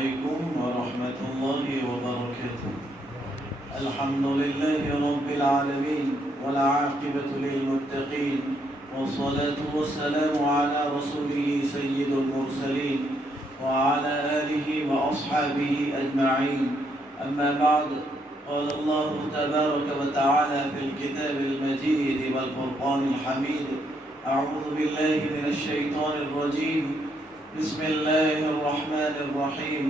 عليكم ورحمة الله وبركاته. الحمد لله رب العالمين والعاقبة للمتقين، والصلاة والسلام على رسوله سيد المرسلين وعلى آله وأصحابه أجمعين. أما بعد، قال الله تبارك وتعالى في الكتاب المجيد والفرقان الحميد: أعوذ بالله من الشيطان الرجيم، بسم الله الرحمن الرحيم،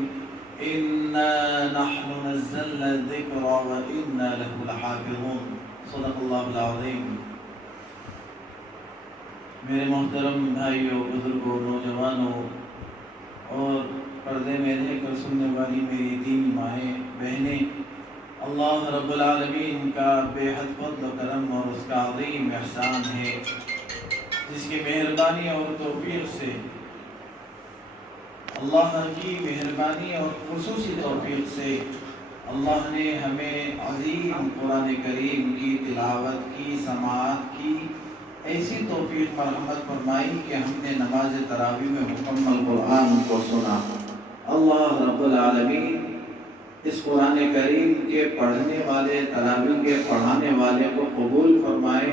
إنا نحن نزلنا الذكر وإنا له لحافظون. صدق اللہ العظیم. میرے محترم بھائیوں، بزرگوں، نوجوانوں اور پردے میں رہ کر سننے والی میری دینی مائیں بہنیں، اللہ رب العالمین کا بے حد فضل و کرم اور اس کا عظیم احسان ہے، جس کی مہربانی اور توفیق سے اللہ کی مہربانی اور خصوصی توفیق سے اللہ نے ہمیں عظیم قرآن کریم کی تلاوت کی، سماعت کی ایسی توفیق مرحمت فرمائی کہ ہم نے نماز تراویح میں مکمل قرآن کو سنا. اللہ رب العالمین اس قرآن کریم کے پڑھنے والے، تراویح کے پڑھانے والے کو قبول فرمائے،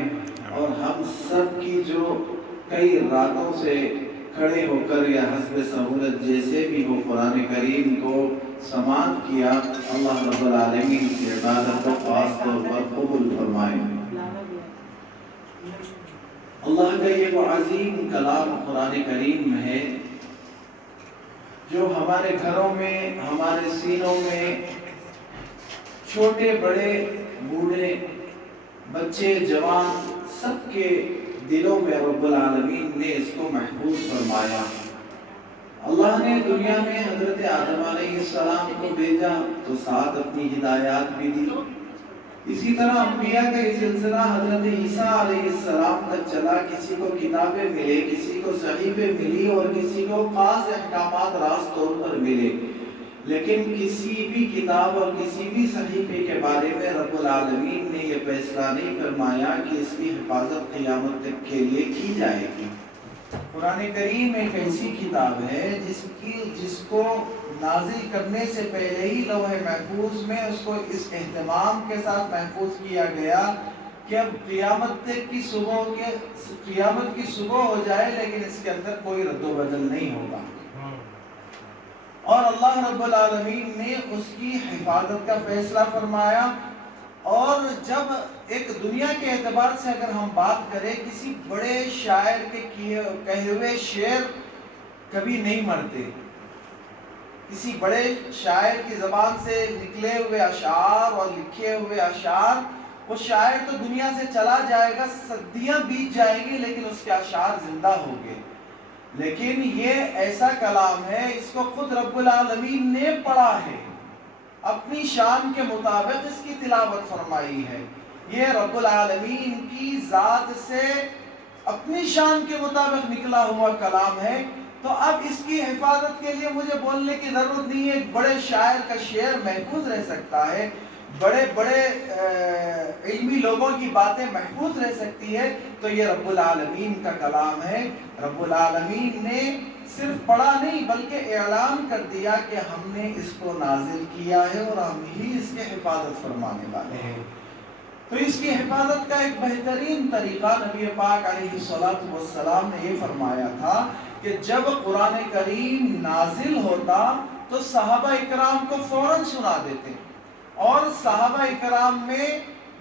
اور ہم سب کی جو کئی راتوں سے کھڑے ہو کر یا حسب سہولت جیسے بھی ہو قرآن کریم کو سماعت کیا، اللہ رب العالمین کی عبادت کو خاص طور پر قبول فرمائے. اللہ کا یہ وہ عظیم کلام قرآن کریم ہے جو ہمارے گھروں میں، ہمارے سینوں میں، چھوٹے بڑے، بوڑھے، بچے، جوان، سب کے دلوں میں رب العالمین نے اس کو محفوظ فرمایا. اللہ نے دنیا میں حضرت آدم علیہ السلام کو بھیجا تو ساتھ اپنی ہدایات بھی دی. اسی طرح انبیاء کا یہ سلسلہ حضرت عیسیٰ علیہ السلام تک چلا. کسی کو کتابیں ملے، کسی کو صحیفے ملی اور کسی کو خاص احکامات راست طور پر ملے، لیکن کسی بھی کتاب اور کسی بھی صحیفے کے بارے میں رب العالمین نے یہ فیصلہ نہیں فرمایا کہ اس کی حفاظت قیامت تک کے لیے کی جائے گی. قرآن کریم ایک ایسی کتاب ہے جس کو نازل کرنے سے پہلے ہی لوح محفوظ میں اس کو اس اہتمام کے ساتھ محفوظ کیا گیا کہ اب قیامت کی صبح ہو جائے لیکن اس کے اندر کوئی رد و بدل نہیں ہوگا. اور اللہ رب العالمین نے اس کی حفاظت کا فیصلہ فرمایا. اور جب ایک دنیا کے اعتبار سے اگر ہم بات کریں، کسی بڑے شاعر کے کہے ہوئے شعر کبھی نہیں مرتے. کسی بڑے شاعر کی زبان سے نکلے ہوئے اشعار اور لکھے ہوئے اشعار، وہ شاعر تو دنیا سے چلا جائے گا، صدیاں بیت جائیں گی، لیکن اس کے اشعار زندہ ہوں گے. لیکن یہ ایسا کلام ہے، اس کو خود رب العالمین نے پڑھا ہے، اپنی شان کے مطابق اس کی تلاوت فرمائی ہے. یہ رب العالمین کی ذات سے اپنی شان کے مطابق نکلا ہوا کلام ہے. تو اب اس کی حفاظت کے لیے مجھے بولنے کی ضرورت نہیں ہے. ایک بڑے شاعر کا شعر محفوظ رہ سکتا ہے، بڑے بڑے علمی لوگوں کی باتیں محفوظ رہ سکتی ہے، تو یہ رب العالمین کا کلام ہے. رب العالمین نے صرف پڑھا نہیں بلکہ اعلان کر دیا کہ ہم نے اس کو نازل کیا ہے اور ہم ہی اس کی حفاظت فرمانے والے ہیں. تو اس کی حفاظت کا ایک بہترین طریقہ نبی پاک علیہ السلام نے یہ فرمایا تھا کہ جب قرآن کریم نازل ہوتا تو صحابہ اکرام کو فوراً سنا دیتے. اور صحابہ اکرام میں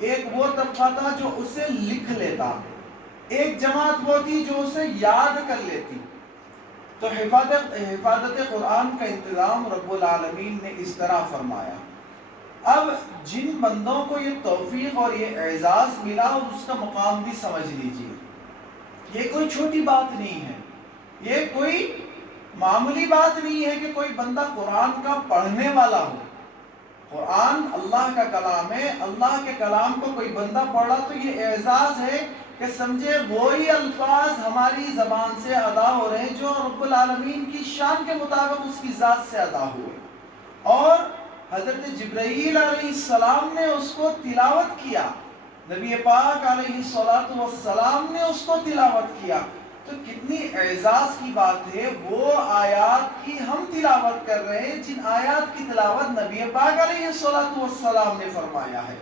ایک وہ طبقہ تھا جو اسے لکھ لیتا، ایک جماعت وہ تھی جو اسے یاد کر لیتی. تو حفاظت قرآن کا انتظام رب العالمین نے اس طرح فرمایا. اب جن بندوں کو یہ توفیق اور یہ اعزاز ملا، اس کا مقام بھی سمجھ لیجئے. یہ کوئی چھوٹی بات نہیں ہے، یہ کوئی معمولی بات نہیں ہے کہ کوئی بندہ قرآن کا پڑھنے والا ہو. قرآن اللہ کا کلام ہے، اللہ کے کلام کو کوئی بندہ پڑھا تو یہ اعزاز ہے کہ سمجھے وہی الفاظ ہماری زبان سے ادا ہو رہے ہیں جو رب العالمین کی شان کے مطابق اس کی ذات سے ادا ہوئے. اور حضرت جبرائیل علیہ السلام نے اس کو تلاوت کیا، نبی پاک علیہ السلام نے اس کو تلاوت کیا. تو کتنی اعزاز کی بات ہے، وہ آیات کی ہم تلاوت کر رہے ہیں جن آیات کی تلاوت نبی پاک علیہ السلام نے فرمایا ہے۔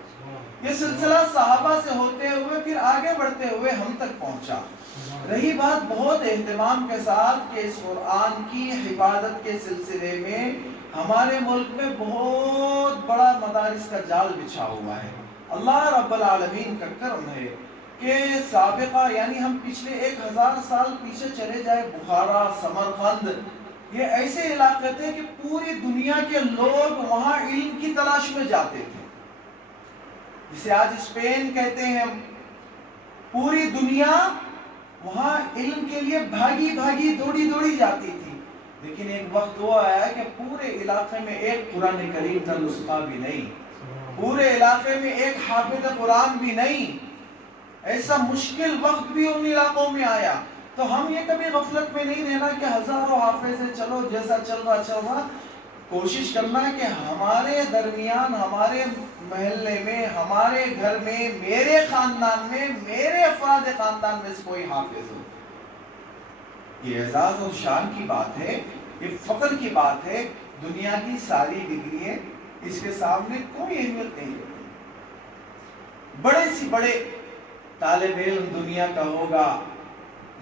یہ سلسلہ صحابہ سے ہوتے ہوئے پھر آگے بڑھتے ہوئے ہم تک پہنچا۔ رہی بات بہت اہتمام کے ساتھ کہ اس قرآن کی حفاظت کے سلسلے میں ہمارے ملک میں بہت بڑا مدارس کا جال بچھا ہوا ہے۔ اللہ رب العالمین کا کرم ہے کہ سابقہ یعنی ہم پچھلے 1000 سال پیچھے چلے جائے، بخارا، سمرقند، یہ ایسے علاقے تھے کہ پوری دنیا کے لوگ وہاں علم کی تلاش میں جاتے تھے، جسے آج اسپین کہتے ہیں۔ پوری دنیا وہاں علم کے لیے بھاگی بھاگی دوڑی دوڑی جاتی تھی، لیکن ایک وقت وہ آیا کہ پورے علاقے میں ایک قرآن کریم کا نسخہ بھی نہیں، پورے علاقے میں ایک حافظ قرآن بھی نہیں۔ ایسا مشکل وقت بھی ان علاقوں میں آیا۔ تو ہم یہ کبھی غفلت میں نہیں رہنا کہ ہزاروں حافظ ہیں، چلو جیسا چل رہا، کوشش کرنا کہ ہمارے درمیان، ہمارے محلے میں، ہمارے گھر میں، میرے خاندان میں، میرے افراد خاندان میں سے کوئی حافظ ہو۔ یہ اعزاز اور شان کی بات ہے، یہ فخر کی بات ہے۔ دنیا کی ساری ڈگریاں اس کے سامنے کوئی اہمیت نہیں ہوتی۔ بڑے سے بڑے طالب علم دنیا کا ہوگا،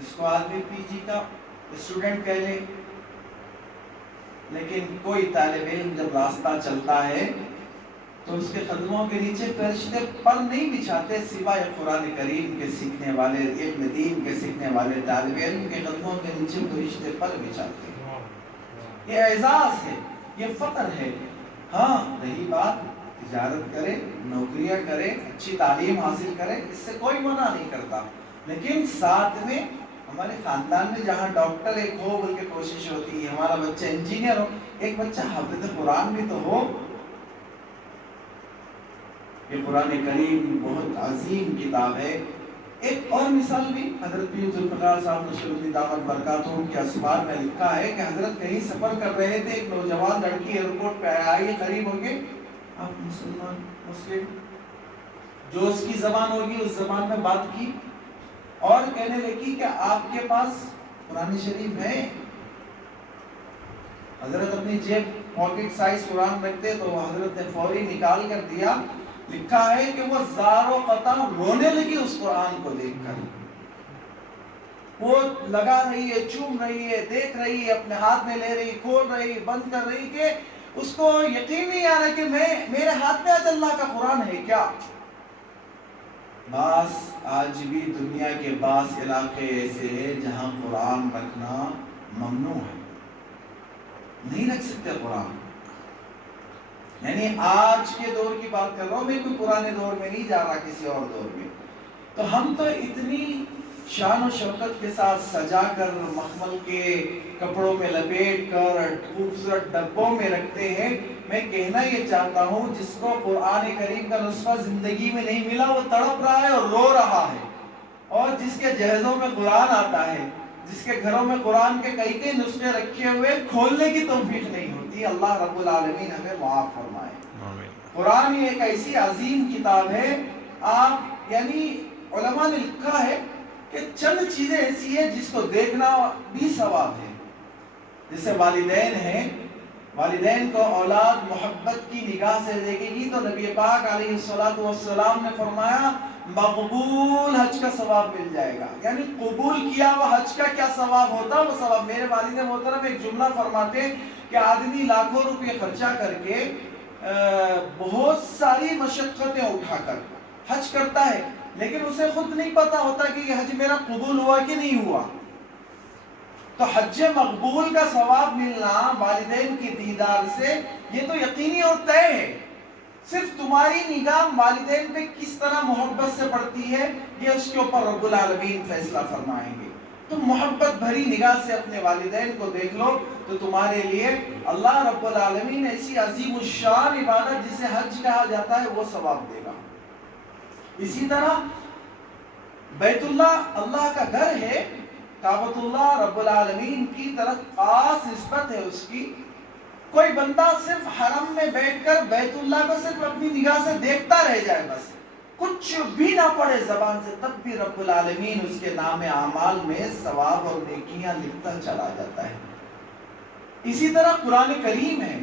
جس کو آدمی پی جی کا اسٹوڈنٹ کہہ لے، لیکن کوئی طالب علم جب راستہ چلتا ہے تو اس کے قدموں کے نیچے فرشتے پر نہیں بچھاتے، سوائے قرآن کریم کے سیکھنے والے، علم دین کے سیکھنے والے طالب علم کے قدموں کے نیچے فرشتے پر بچھاتے ہیں۔ یہ اعزاز ہے، یہ فخر ہے۔ ہاں رہی بات تجارت کرے، نوکریاں کرے، اچھی تعلیم حاصل کرے، اس سے کوئی منع نہیں کرتا، لیکن ساتھ میں ہمارے خاندان میں جہاں ڈاکٹر ایک ہو بول کے کوشش ہوتی ہے، ہمارا بچہ انجینئر ہو، ایک بچہ حافظ قرآن بھی تو ہو۔ یہ قرآن کریم بہت عظیم کتاب ہے۔ ایک اور مثال بھی حضرت پیر ذوالفقار صاحب نشر الدین دامت برکاتہم کے اسمار میں لکھا ہے کہ حضرت کہیں سفر کر رہے تھے، ایک نوجوان لڑکی ایئرپورٹ پہ آئی، قریب ہو کے، آپ مسلم جو اس کی زبان ہوگی اس زبان میں بات کی، اور کہنے لگی کہ آپ کے پاس قرآن شریف ہے؟ حضرت اپنی جیب پاکٹ سائز قرآن رکھتے تو حضرت نے فوری نکال کر دیا۔ لکھا ہے کہ وہ زار و قطع رونے لگی اس قرآن کو دیکھ کر، وہ لگا رہی ہے، چوم رہی ہے، دیکھ رہی ہے، اپنے ہاتھ میں لے رہی، کھول رہی، بند کر رہی، کہ اس کو یقین نہیں آ رہا کہ میرے ہاتھ میں آج اللہ کا قرآن ہے کیا۔ آج بھی دنیا کے بعض علاقے ایسے ہیں جہاں قرآن رکھنا ممنوع ہے، نہیں رکھ سکتے قرآن۔ یعنی آج کے دور کی بات کر رہا ہوں میں، کوئی پرانے دور میں نہیں جا رہا، کسی اور دور میں۔ تو ہم تو اتنی شان و شوکت کے ساتھ سجا کر، مخمل کے کپڑوں میں لپیٹ کر، خوبصورت ڈبوں میں رکھتے ہیں۔ میں کہنا یہ چاہتا ہوں، جس کو قرآن کریم کا نسخہ زندگی میں نہیں ملا وہ تڑپ رہا ہے اور رو رہا ہے، اور جس کے جہیزوں میں قرآن آتا ہے، جس کے گھروں میں قرآن کے کئی نسخے رکھے ہوئے، کھولنے کی توفیق نہیں ہوتی، اللہ رب العالمین ہمیں معاف فرمائے۔ قرآن ایک ایسی عظیم کتاب ہے، آپ یعنی علماء نے لکھا ہے کہ چند چیزیں ایسی ہیں جس کو دیکھنا بھی ثواب ہے۔ جیسے والدین ہیں، والدین کو اولاد محبت کی نگاہ سے دیکھے گی تو نبی پاک علیہ السلام نے فرمایا مقبول حج کا ثواب مل جائے گا، یعنی قبول کیا ہوا حج کا کیا ثواب ہوتا وہ ثواب۔ میرے والد محترم ایک جملہ فرماتے کہ آدمی لاکھوں روپے خرچہ کر کے بہت ساری مشقتیں اٹھا کر حج کرتا ہے، لیکن اسے خود نہیں پتا ہوتا کہ یہ حج میرا قبول ہوا کہ نہیں ہوا۔ تو حج مقبول کا ثواب ملنا والدین کی دیدار سے یہ تو یقینی اور طے ہے۔ صرف تمہاری نگاہ والدین پہ کس طرح محبت سے پڑتی ہے یہ اس کے اوپر رب العالمین فیصلہ فرمائیں گے۔ تم محبت بھری نگاہ سے اپنے والدین کو دیکھ لو تو تمہارے لیے اللہ رب العالمین ایسی عظیم الشان عبادت جسے حج کہا جاتا ہے وہ ثواب دے گا۔ اسی طرح بیت اللہ اللہ کا گھر ہے، کعبۃ اللہ رب العالمین کی طرف خاص نسبت ہے اس کی۔ کوئی بندہ صرف حرم میں بیٹھ کر بیت اللہ کو صرف اپنی نگاہ سے دیکھتا رہ جائے، بس کچھ بھی نہ پڑھے زبان سے، تب بھی رب العالمین اس کے نام اعمال میں ثواب اور نیکیاں لکھتا چلا جاتا ہے۔ اسی طرح قرآن کریم ہے،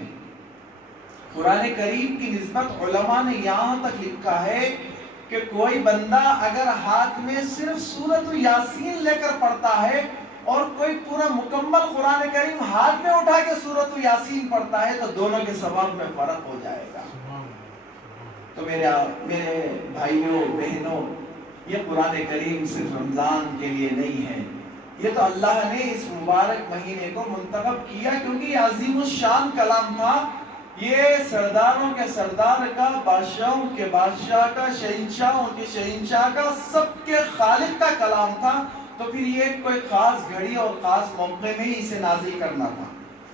قرآن کریم کی نسبت علماء نے یہاں تک لکھا ہے کہ کوئی بندہ اگر ہاتھ میں صرف سورۃ یاسین لے کر پڑھتا ہے اور کوئی پورا مکمل قرآن کریم ہاتھ میں اٹھا کے سورۃ یاسین پڑھتا ہے تو دونوں کے ثواب میں فرق ہو جائے گا۔ تو میرے بھائیوں بہنوں، یہ قرآن کریم صرف رمضان کے لیے نہیں ہے، یہ تو اللہ نے اس مبارک مہینے کو منتخب کیا کیونکہ یہ عظیم الشان کلام تھا، یہ سرداروں کے سردار کا، بادشاہوں کے بادشاہ کا، شہنشاہوں کے شہنشاہ کا، سب کے خالق کا کلام تھا، تو پھر یہ کوئی خاص گھڑی اور خاص موقع میں ہی اسے نازل کرنا تھا۔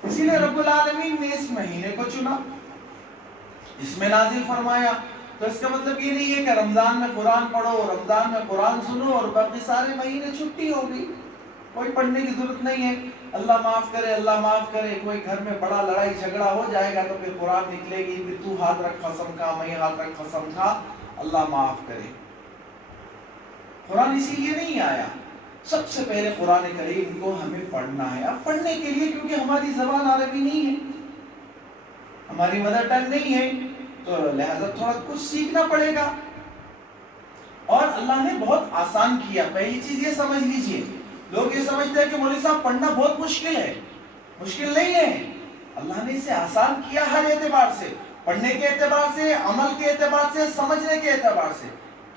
اسی لیے رب العالمین نے اس مہینے کو چنا، اس میں نازل فرمایا۔ تو اس کا مطلب یہ نہیں ہے کہ رمضان میں قرآن پڑھو، رمضان میں قرآن سنو اور باقی سارے مہینے چھٹی ہوگی، کوئی پڑھنے کی ضرورت نہیں ہے۔ اللہ معاف کرے، اللہ معاف کرے، کوئی گھر میں بڑا لڑائی جھگڑا ہو جائے گا تو پھر قرآن نکلے گی، پھر تو ہاتھ رکھ قسم کھا، میں ہاتھ رکھ قسم کھا، اللہ معاف کرے۔ قرآن اسی لیے نہیں آیا۔ سب سے پہلے قرآن کریم کو ہمیں پڑھنا ہے، اب پڑھنے کے لیے کیونکہ ہماری زبان عربی نہیں ہے، ہماری مدر ٹنگ نہیں ہے، تو لہذا تھوڑا کچھ سیکھنا پڑے گا۔ اور اللہ نے بہت آسان کیا۔ پہلی چیز یہ سمجھ لیجئے، لوگ یہ سمجھتے ہیں کہ مولوی صاحب پڑھنا بہت مشکل ہے، مشکل نہیں ہے، اللہ نے اسے آسان کیا ہر اعتبار سے، پڑھنے کے اعتبار سے، عمل کے اعتبار سے، سمجھنے کے اعتبار سے،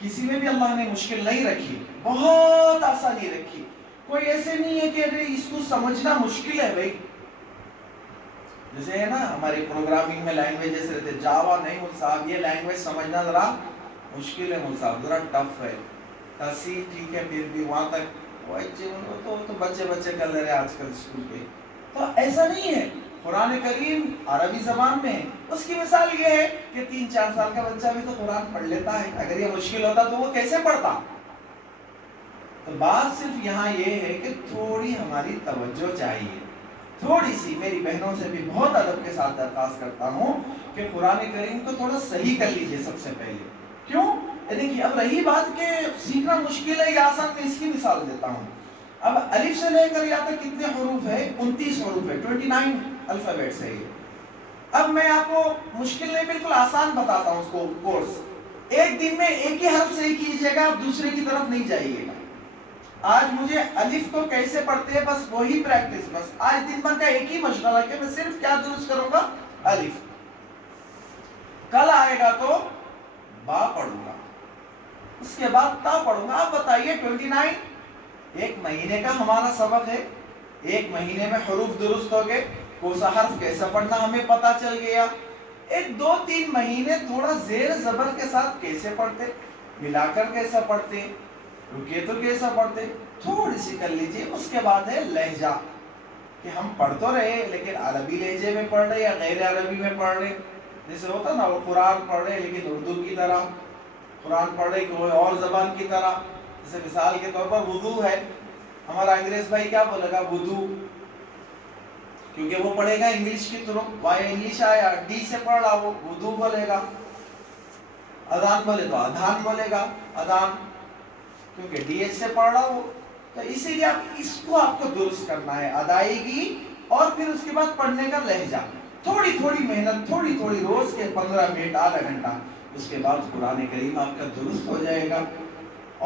کسی میں بھی اللہ نے مشکل نہیں رکھی، بہت آسانی رکھی۔ کوئی ایسے نہیں ہے کہ اس کو سمجھنا مشکل ہے بھائی، جیسے ہے نا ہماری پروگرامنگ میں لینگویجز رہتے، جاوا نہیں مول صاحب، یہ لینگویج سمجھنا ذرا مشکل ہے مول صاحب، ذرا ٹف ہے، سی ٹھیک ہے، پھر بھی وہاں تک تو بچے کر لے رہے آج کل اسکول کے۔ تو ایسا نہیں ہے، قرآن کریم عربی زبان میں ہے۔ اس کی مثال یہ ہے کہ 3-4 سال کا بچہ بھی تو قرآن پڑھ لیتا ہے، اگر یہ مشکل ہوتا تو وہ کیسے پڑھتا؟ تو بات صرف یہاں یہ ہے کہ تھوڑی ہماری توجہ چاہیے، تھوڑی سی۔ میری بہنوں سے بھی بہت ادب کے ساتھ درخواست کرتا ہوں کہ قرآن کریم کو تھوڑا صحیح کر لیجئے سب سے پہلے۔ کیوں؟ دیکھیے، اب رہی بات کہ سیکھنا مشکل ہے یا آسان، میں اس کی مثال دیتا ہوں۔ اب الف سے لے کر یہاں تک کتنے حروف ہے؟ 29 حروف ہے، 29 الفابیٹس ہے یہ۔ اب میں آپ کو مشکل نہیں، بالکل آسان بتاتا ہوں اس کو کورس۔ ایک دن میں ایک ہی حرف صحیح کیجئے گا، آپ دوسرے کی طرف نہیں جائیے گا۔ آج مجھے الف کو کیسے پڑھتے ہیں بس وہی پریکٹس، بس آج دن بھر کا ایک ہی مشغلہ کہ میں صرف کیا درست کروں گا؟ الف۔ کل آئے گا تو با پڑھوں گا، اس کے بعد تا پڑھوں گا۔ آپ بتائیے 29 ایک مہینے کا ہمارا سبق ہے، ایک مہینے میں حروف درست ہو گئے، کون سا حرف کیسا پڑھنا ہمیں پتا چل گیا۔ ایک 2-3 مہینے تھوڑا زیر زبر کے ساتھ کیسے پڑھتے، ملا کر کیسا پڑھتے، رکے تو کیسا پڑھتے، تھوڑی سی کر لیجئے۔ اس کے بعد ہے لہجہ، کہ ہم پڑھ تو رہے لیکن عربی لہجے میں پڑھ رہے یا غیر عربی میں پڑھ رہے۔ جیسے ہوتا نا، وہ قرآن پڑھ رہے لیکن اردو کی طرح، قرآن پڑھ رہے کوئی اور زبان کی طرح۔ جیسے مثال کے طور پر وضو ہے، ہمارا انگریز بھائی کیا بولے گا؟ وضو، کیونکہ وہ پڑھے گا انگلش کی طرح، وائی انگلش آیا، ڈی سے پڑھ رہا، وہ وضو بولے گا۔ اذان بولے تو اذان بولے گا، اذان، کیونکہ ڈی ایچ سے پڑھ رہا ہو۔ تو اسی لیے اس کو آپ کو درست کرنا ہے، ادائیگی، اور پھر اس کے بعد پڑھنے کا لہجہ، تھوڑی تھوڑی محنت، تھوڑی تھوڑی، روز کے 15 منٹ، آدھا گھنٹہ، اس کے بعد قرآن کریم آپ کا درست ہو جائے گا۔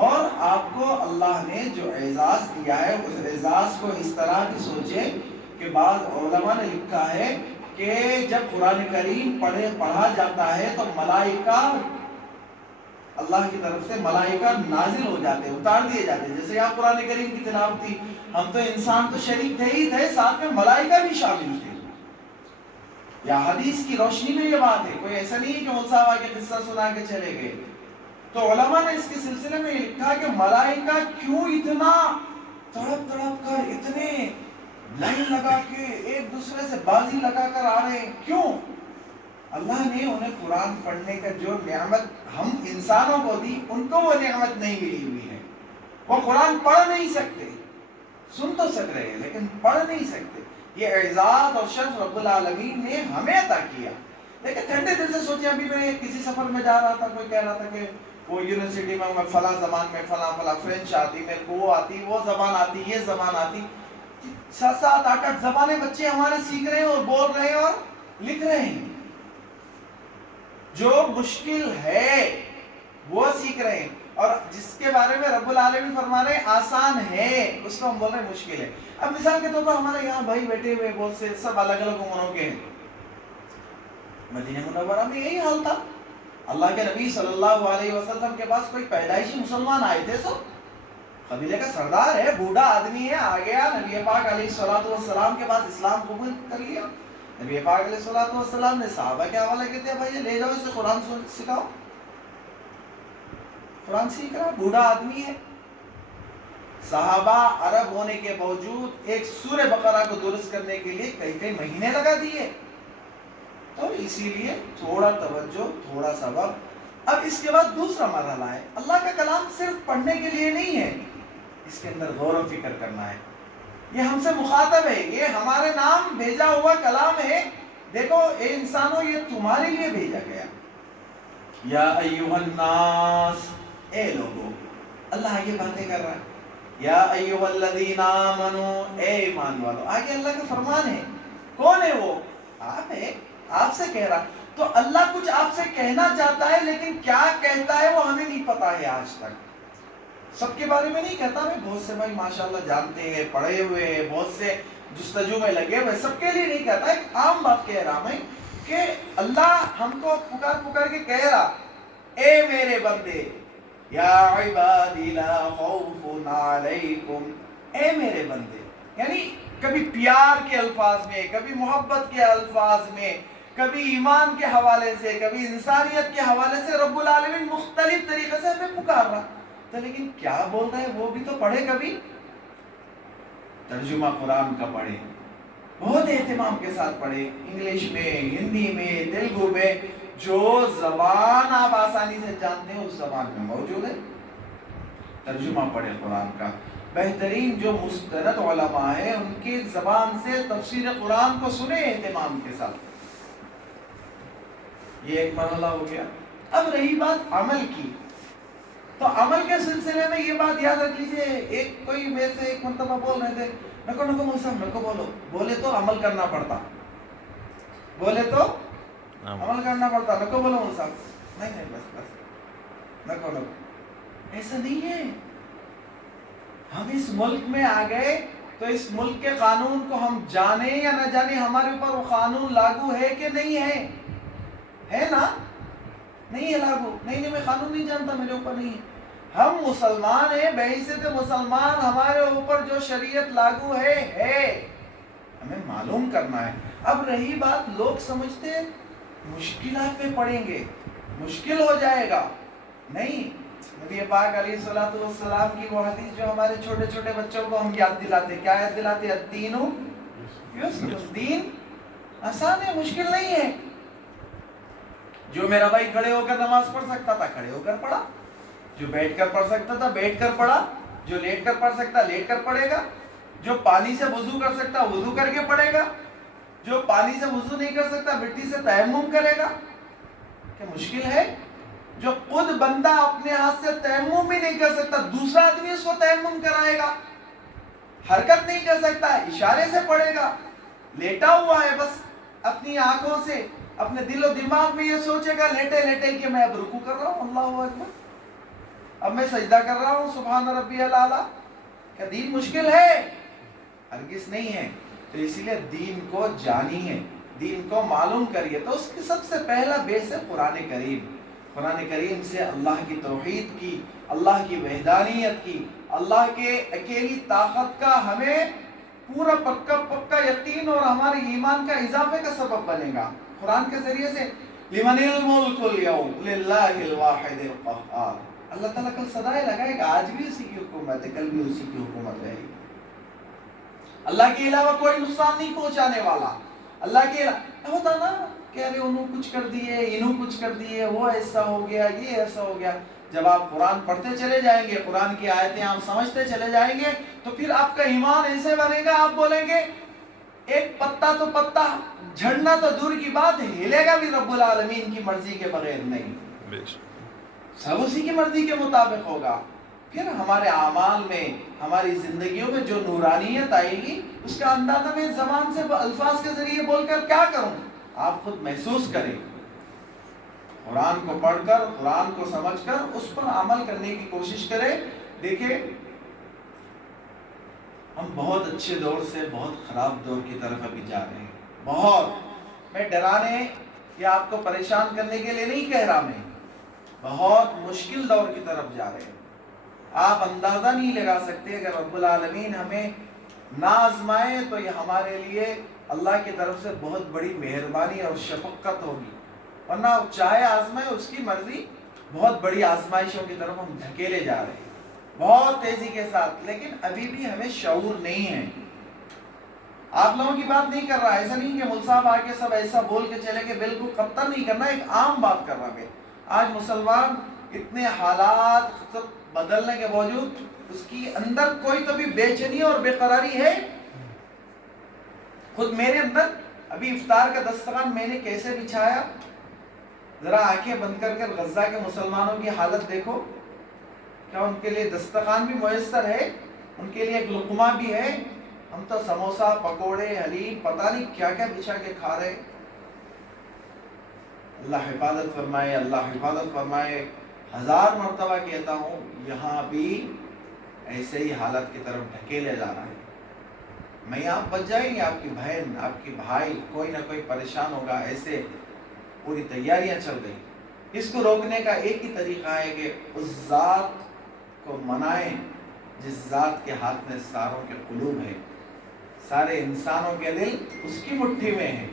اور آپ کو اللہ نے جو اعزاز دیا ہے اس اعزاز کو اس طرح بھی سوچے کہ بعض علماء نے لکھا ہے کہ جب قرآن کریم پڑھا جاتا ہے تو ملائکہ، اللہ کی طرف سے ملائکہ نازل ہو جاتے ہیں، اتار دیے جاتے ہیں۔ جیسے یہاں قرآن کریم کی تلاوت تھی، ہم تو انسان تو شریک تھے ہی تھے، ساتھ میں ملائکہ بھی شامل تھے۔ یا حدیث کی روشنی میں یہ بات ہے، کوئی ایسا نہیں ہے کہ مول صاحب آ کے قصہ سنا کے چلے گئے۔ تو علماء نے اس کے سلسلے میں یہ لکھا کہ ملائکہ کیوں اتنا تڑپ تڑپ کر، اتنے لائن لگا کے ایک دوسرے سے بازی لگا کر آ رہے ہیں، کیوں؟ اللہ نے انہیں قرآن پڑھنے کا جو نعمت ہم انسانوں کو دی، ان کو وہ نعمت نہیں ملی ہوئی ہے۔ وہ قرآن پڑھ نہیں سکتے، سن تو سک رہے ہیں لیکن پڑھ نہیں سکتے۔ یہ اعزاز اور شرف رب العالمین نے ہمیں عطا کیا۔ لیکن ٹھنڈے دل سے سوچیں، ابھی میں کسی سفر میں جا رہا تھا، کوئی کہہ رہا تھا کہ وہ یونیورسٹی میں فلاں زبان میں فلاں فرینچ آتی، میرے کو وہ آتی، وہ زبان آتی، یہ زبان آتی، 7-8 زبانیں بچے ہمارے سیکھ رہے ہیں اور بول رہے ہیں اور لکھ رہے ہیں. جو مشکل ہے وہ سیکھ رہے ہیں، اور جس کے بارے میں رب العالمین فرما رہے ہیں آسان ہے، اس کو ہم بول رہے ہیں مشکل ہے. اب مثال کے طور پر ہمارے یہاں بھائی بیٹھے ہوئے بہت سے سب الگ الگ عمروں کے ہیں. مدینہ منورہ میں یہی حال تھا. اللہ کے نبی صلی اللہ علیہ وسلم کے پاس کوئی پیدائشی مسلمان آئے تھے، سب قبیلے کا سردار ہے، بوڑھا آدمی ہے، آ گیا نبی پاک علیہ السلام کے پاس اسلام قبول کر لیا. نبی پاک علیہ السلام نے صحابہ کے حوالے کہتے ہیں بھائی لے جاؤ اسے قرآن سکھاؤ. قرآن سیکھ رہا، بوڑھا آدمی ہے. صحابہ عرب ہونے کے باوجود ایک سورہ بقرہ کو درست کرنے کے لیے کئی مہینے لگا دیے. تو اسی لیے تھوڑا توجہ، تھوڑا صبر. اب اس کے بعد دوسرا مرحلہ ہے، اللہ کا کلام صرف پڑھنے کے لیے نہیں ہے، اس کے اندر غور و فکر کرنا ہے. یہ ہم سے مخاطب ہے، یہ ہمارے نام بھیجا ہوا کلام ہے. دیکھو اے انسانوں، یہ تمہارے لیے بھیجا گیا. یا ایھا الناس، اے لوگو. اللہ آگے باتیں کر رہا ہے. یا ایھا الذین آمنوا، اے ایمان والو. آگے اللہ کا فرمان ہے. کون ہے وہ؟ آپ ہے، آپ سے کہہ رہا. تو اللہ کچھ آپ سے کہنا چاہتا ہے، لیکن کیا کہتا ہے وہ ہمیں نہیں پتا ہے آج تک. سب کے بارے میں نہیں کہتا. میں بہت سے بھائی ماشاءاللہ جانتے ہیں، پڑھے ہوئے ہیں، بہت سے جستجو میں لگے ہوئے، سب کے لیے نہیں کہتا. ایک عام بات کہہ رہا میں کہ اللہ ہم کو پکار کے کہہ رہا، اے میرے بندے، یا عبادی لا خوف علیکم، اے میرے بندے. یعنی کبھی پیار کے الفاظ میں، کبھی محبت کے الفاظ میں، کبھی ایمان کے حوالے سے، کبھی انسانیت کے حوالے سے رب العالمین مختلف طریقے سے ہمیں پکار رہا. تو لیکن کیا بول رہے ہیں وہ بھی تو پڑھے. کبھی ترجمہ قرآن کا پڑھے، بہت اہتمام کے ساتھ پڑھے، انگلش میں، ہندی میں، تیلگو میں، جو زبان آپ آسانی سے جانتے ہیں اس زبان میں موجود ہے. ترجمہ پڑھے قرآن کا. بہترین جو مستند علماء ہیں ان کی زبان سے تفسیر قرآن کو سنے اہتمام کے ساتھ. یہ ایک مرحلہ ہو گیا. اب رہی بات عمل کی، تو عمل کے سلسلے میں یہ بات یاد رکھ لیجئے. ایک کوئی میرے سے ایک مرتبہ بول رہے تھے، نکو موسم نکو بولو، بولے تو عمل کرنا پڑتا، بولے تو عمل کرنا پڑتا، نکو بولو موسم. نہیں بس نکو. ایسا نہیں ہے. ہم اس ملک میں آ گئے تو اس ملک کے قانون کو ہم جانے یا نہ جانے، ہمارے اوپر وہ قانون لاگو ہے کہ نہیں ہے؟ ہے نا؟ نہیں ہے لاگو. نہیں میں قانون نہیں جانتا، میرے اوپر نہیں ہے. ہم مسلمان ہیں، بحیثیت مسلمان ہمارے اوپر جو شریعت لاگو ہے ہمیں معلوم کرنا ہے. اب رہی بات لوگ سمجھتے ہیں مشکلات پہ پڑیں گے، مشکل ہو جائے گا. نہیں، نبی پاک علیہ السلام کی وہ حدیث جو ہمارے چھوٹے چھوٹے بچوں کو ہم یاد دلاتے، کیا یاد دلاتے؟ الدین یسر، دین آسان ہے، مشکل نہیں ہے. جو میرا بھائی کھڑے ہو کر نماز پڑھ سکتا تھا کھڑے ہو کر پڑھا، جو بیٹھ کر پڑھ سکتا تھا بیٹھ کر پڑھا، جو لیٹ کر پڑھ سکتا لیٹ کر پڑھے گا، جو پانی سے وضو کر سکتا وضو کر کے پڑھے گا، جو پانی سے وضو نہیں کر سکتا مٹی سے تیمم کرے گا. کیا مشکل ہے؟ جو خود بندہ اپنے ہاتھ سے تیمم بھی نہیں کر سکتا، دوسرا آدمی اس کو تیمم کرائے گا. حرکت نہیں کر سکتا، اشارے سے پڑھے گا. لیٹا ہوا ہے، بس اپنی آنکھوں سے اپنے دل و دماغ میں یہ سوچے گا لیٹے لیٹے کہ میں اب رکوع کر رہا ہوں، اللہ اکبر، اب میں سجدہ کر رہا ہوں، سبحان ربی الاعلیٰ. کیا دین مشکل ہے؟ ہرگز نہیں ہے. تو اسی لیے دین کو جانیے، دین کو معلوم کریے. تو اس کی سب سے پہلا بیس ہے قرآن کریم. قرآن کریم سے اللہ کی توحید کی، اللہ کی وحدانیت کی، اللہ کے اکیلی طاقت کا ہمیں پورا پکا یقین اور ہمارے ایمان کا اضافے کا سبب بنے گا. قرآن کے ذریعے سے لمن الملک اليوم للہ الواحد القہار. اللہ تعالیٰ کل صدائے لگائے گا، آج بھی اسی کی حکومت ہے، کل بھی اسی کی حکومت رہے گی. اللہ کے علاوہ کوئی نقصان نہیں پہنچانے والا. اللہ کے علاوہ ہوتا نا کہ ارے انہوں کچھ کر دیے، انہوں کچھ کر دیے، وہ ایسا ہو گیا، یہ ایسا ہو گیا. جب آپ قرآن پڑھتے چلے جائیں گے، قرآن کی آیتیں آپ سمجھتے چلے جائیں گے، تو پھر آپ کا ایمان ایسے بنے گا، آپ بولیں گے ایک پتا تو پتا جھڑنا تو دور کی بات ہے، ہلے گا بھی رب العالمین کی مرضی کے بغیر نہیں. سب اسی کی مرضی کے مطابق ہوگا. پھر ہمارے اعمال میں، ہماری زندگیوں میں جو نورانیت آئے گی، اس کا اندازہ میں زبان سے الفاظ کے ذریعے بول کر کیا کروں؟ آپ خود محسوس کریں. قرآن کو پڑھ کر، قرآن کو سمجھ کر اس پر عمل کرنے کی کوشش کریں. دیکھیں، ہم بہت اچھے دور سے بہت خراب دور کی طرف ابھی جا رہے ہیں. بہت، میں ڈرانے یا آپ کو پریشان کرنے کے لیے نہیں کہہ رہا، میں بہت مشکل دور کی طرف جا رہے ہیں. آپ اندازہ نہیں لگا سکتے. اگر رب العالمین ہمیں نہ آزمائے تو یہ ہمارے لیے اللہ کی طرف سے بہت بڑی مہربانی اور شفقت ہوگی. ورنہ چاہے آزمائے، اس کی مرضی. بہت بڑی آزمائشوں کی طرف ہم دھکیلے جا رہے ہیں بہت تیزی کے ساتھ، لیکن ابھی بھی ہمیں شعور نہیں ہے. آپ لوگوں کی بات نہیں کر رہا، ایسا نہیں کہ مل صاحب آ کے سب ایسا بول کے چلے کہ بالکل قطر نہیں کرنا، ایک عام بات کر رہا میں. آج مسلمان اتنے حالات بدلنے کے باوجود اس کی اندر کوئی تو بھی بے چینی اور بے قراری ہے. خود میرے اندر ابھی افطار کا دسترخوان میں نے کیسے بچھایا، ذرا آنکھیں بند کر کر غزہ کے مسلمانوں کی حالت دیکھو. کیا ان کے لیے دسترخوان بھی میسر ہے؟ ان کے لیے ایک لقمہ بھی ہے؟ ہم تو سموسا، پکوڑے، حلیم، پتہ نہیں کیا کیا بچھا کے کھا رہے. اللہ حفاظت فرمائے، اللہ حفاظت فرمائے. 1000 مرتبہ کہتا ہوں، یہاں بھی ایسے ہی حالت کی طرف ڈھکیلے جا رہا ہے. میں آپ بچ جائیں گے، آپ کی بہن، آپ کی بھائی، کوئی نہ کوئی پریشان ہوگا. ایسے پوری تیاریاں چل گئی. اس کو روکنے کا ایک ہی طریقہ ہے کہ اس ذات کو منائیں جس ذات کے ہاتھ میں ساروں کے قلوب ہے. سارے انسانوں کے دل اس کی مٹھی میں ہے.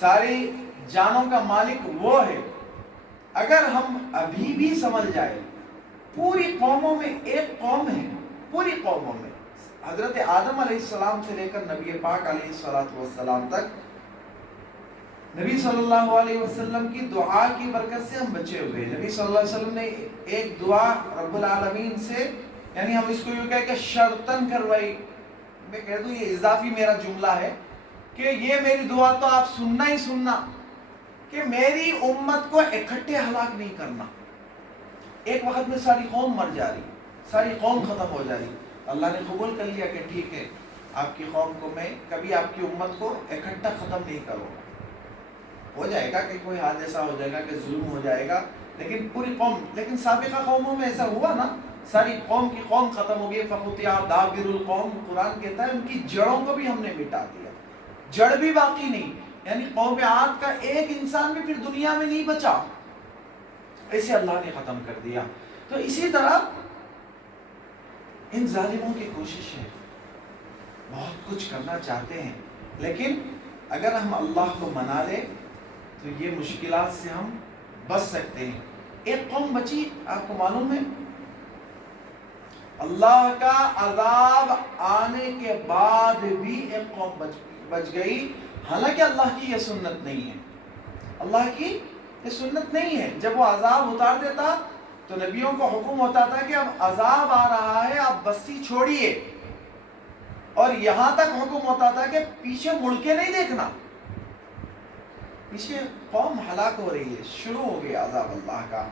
ساری جانوں کا مالک وہ ہے. اگر ہم ابھی بھی سمجھ جائیں، پوری قوموں میں ایک قوم ہے، پوری قوموں میں حضرت آدم علیہ السلام سے لے کر نبی پاک علیہ السلام تک، نبی صلی اللہ علیہ وسلم کی دعا کی برکت سے ہم بچے ہوئے. نبی صلی اللہ علیہ وسلم نے ایک دعا رب العالمین سے، یعنی ہم اس کو یوں کہہ کہ شرطن کروائی. میں کہہ دوں یہ اضافی میرا جملہ ہے کہ یہ میری دعا تو آپ سننا ہی سننا، کہ میری امت کو اکٹھے ہلاک نہیں کرنا. ایک وقت میں ساری قوم مر جا رہی، ساری قوم ختم ہو جا رہی. اللہ نے قبول کر لیا کہ ٹھیک ہے، آپ کی قوم کو میں کبھی آپ کی امت کو اکٹھا ختم نہیں کروں گا. ہو جائے گا کہ کوئی حادثہ ہو جائے گا، کہ ظلم ہو جائے گا، لیکن پوری قوم. لیکن سابقہ قوموں میں ایسا ہوا نا، ساری قوم کی قوم ختم ہو گئی. فقطع دابر القوم، قرآن کہتا ہے ان کی جڑوں کو بھی ہم نے مٹا دیا، جڑ بھی باقی نہیں. یعنی قوم عاد کا ایک انسان بھی پھر دنیا میں نہیں بچا، ایسے اللہ نے ختم کر دیا. تو اسی طرح ان ظالموں کی کوشش ہے، بہت کچھ کرنا چاہتے ہیں، لیکن اگر ہم اللہ کو منا لیں تو یہ مشکلات سے ہم بچ سکتے ہیں. ایک قوم بچی، آپ کو معلوم ہے، اللہ کا عذاب آنے کے بعد بھی ایک قوم بچ گئی. حالانکہ اللہ کی یہ سنت نہیں ہے، اللہ کی یہ سنت نہیں ہے. جب وہ عذاب اتار دیتا تو نبیوں کو حکم ہوتا تھا کہ اب عذاب آ رہا ہے، آپ بستی چھوڑیے. اور یہاں تک حکم ہوتا تھا کہ پیچھے مڑ کے نہیں دیکھنا. پیچھے قوم ہلاک ہو رہی ہے، شروع ہو گیا عذاب اللہ کا.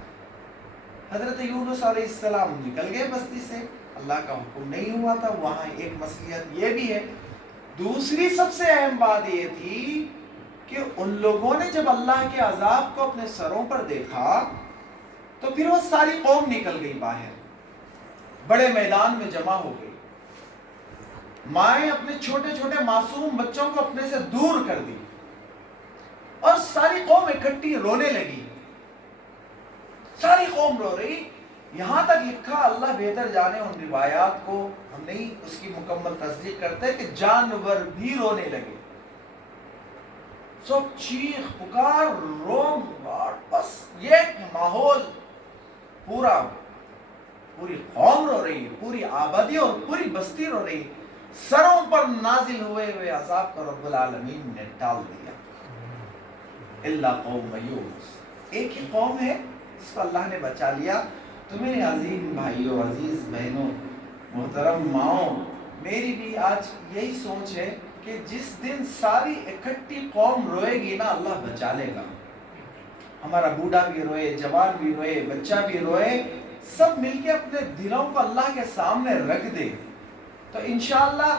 حضرت یونس علیہ السلام نکل گئے بستی سے، اللہ کا حکم نہیں ہوا تھا. وہاں ایک مصلحت یہ بھی ہے. دوسری سب سے اہم بات یہ تھی کہ ان لوگوں نے جب اللہ کے عذاب کو اپنے سروں پر دیکھا تو پھر وہ ساری قوم نکل گئی باہر، بڑے میدان میں جمع ہو گئی. مائیں اپنے چھوٹے چھوٹے معصوم بچوں کو اپنے سے دور کر دی اور ساری قوم اکٹھی رونے لگی. ساری قوم رو رہی. یہاں تک لکھا، اللہ بہتر جانے ان روایات کو، ہم نہیں اس کی مکمل تصدیق کرتے، کہ جانور بھی رونے لگے. سب چیخ پکار، روم، بس یہ ماحول پوری قوم رو رہی، پوری آبادی اور پوری بستی رو رہی. سروں پر نازل ہوئے عذاب کو رب العالمین نے ٹال دیا. اللہ قوم یونس، ایک ہی قوم ہے جس کو اللہ نے بچا لیا. تو میرے عظیم بھائیوں، عزیز بہنوں، محترم ماؤں، میری بھی آج یہی سوچ ہے کہ جس دن ساری اکٹھی قوم روئے گی نا، اللہ بچا لے گا. ہمارا بوڑھا بھی روئے، جوان بھی روئے، بچہ بھی روئے، سب مل کے اپنے دلوں کو اللہ کے سامنے رکھ دے تو انشاءاللہ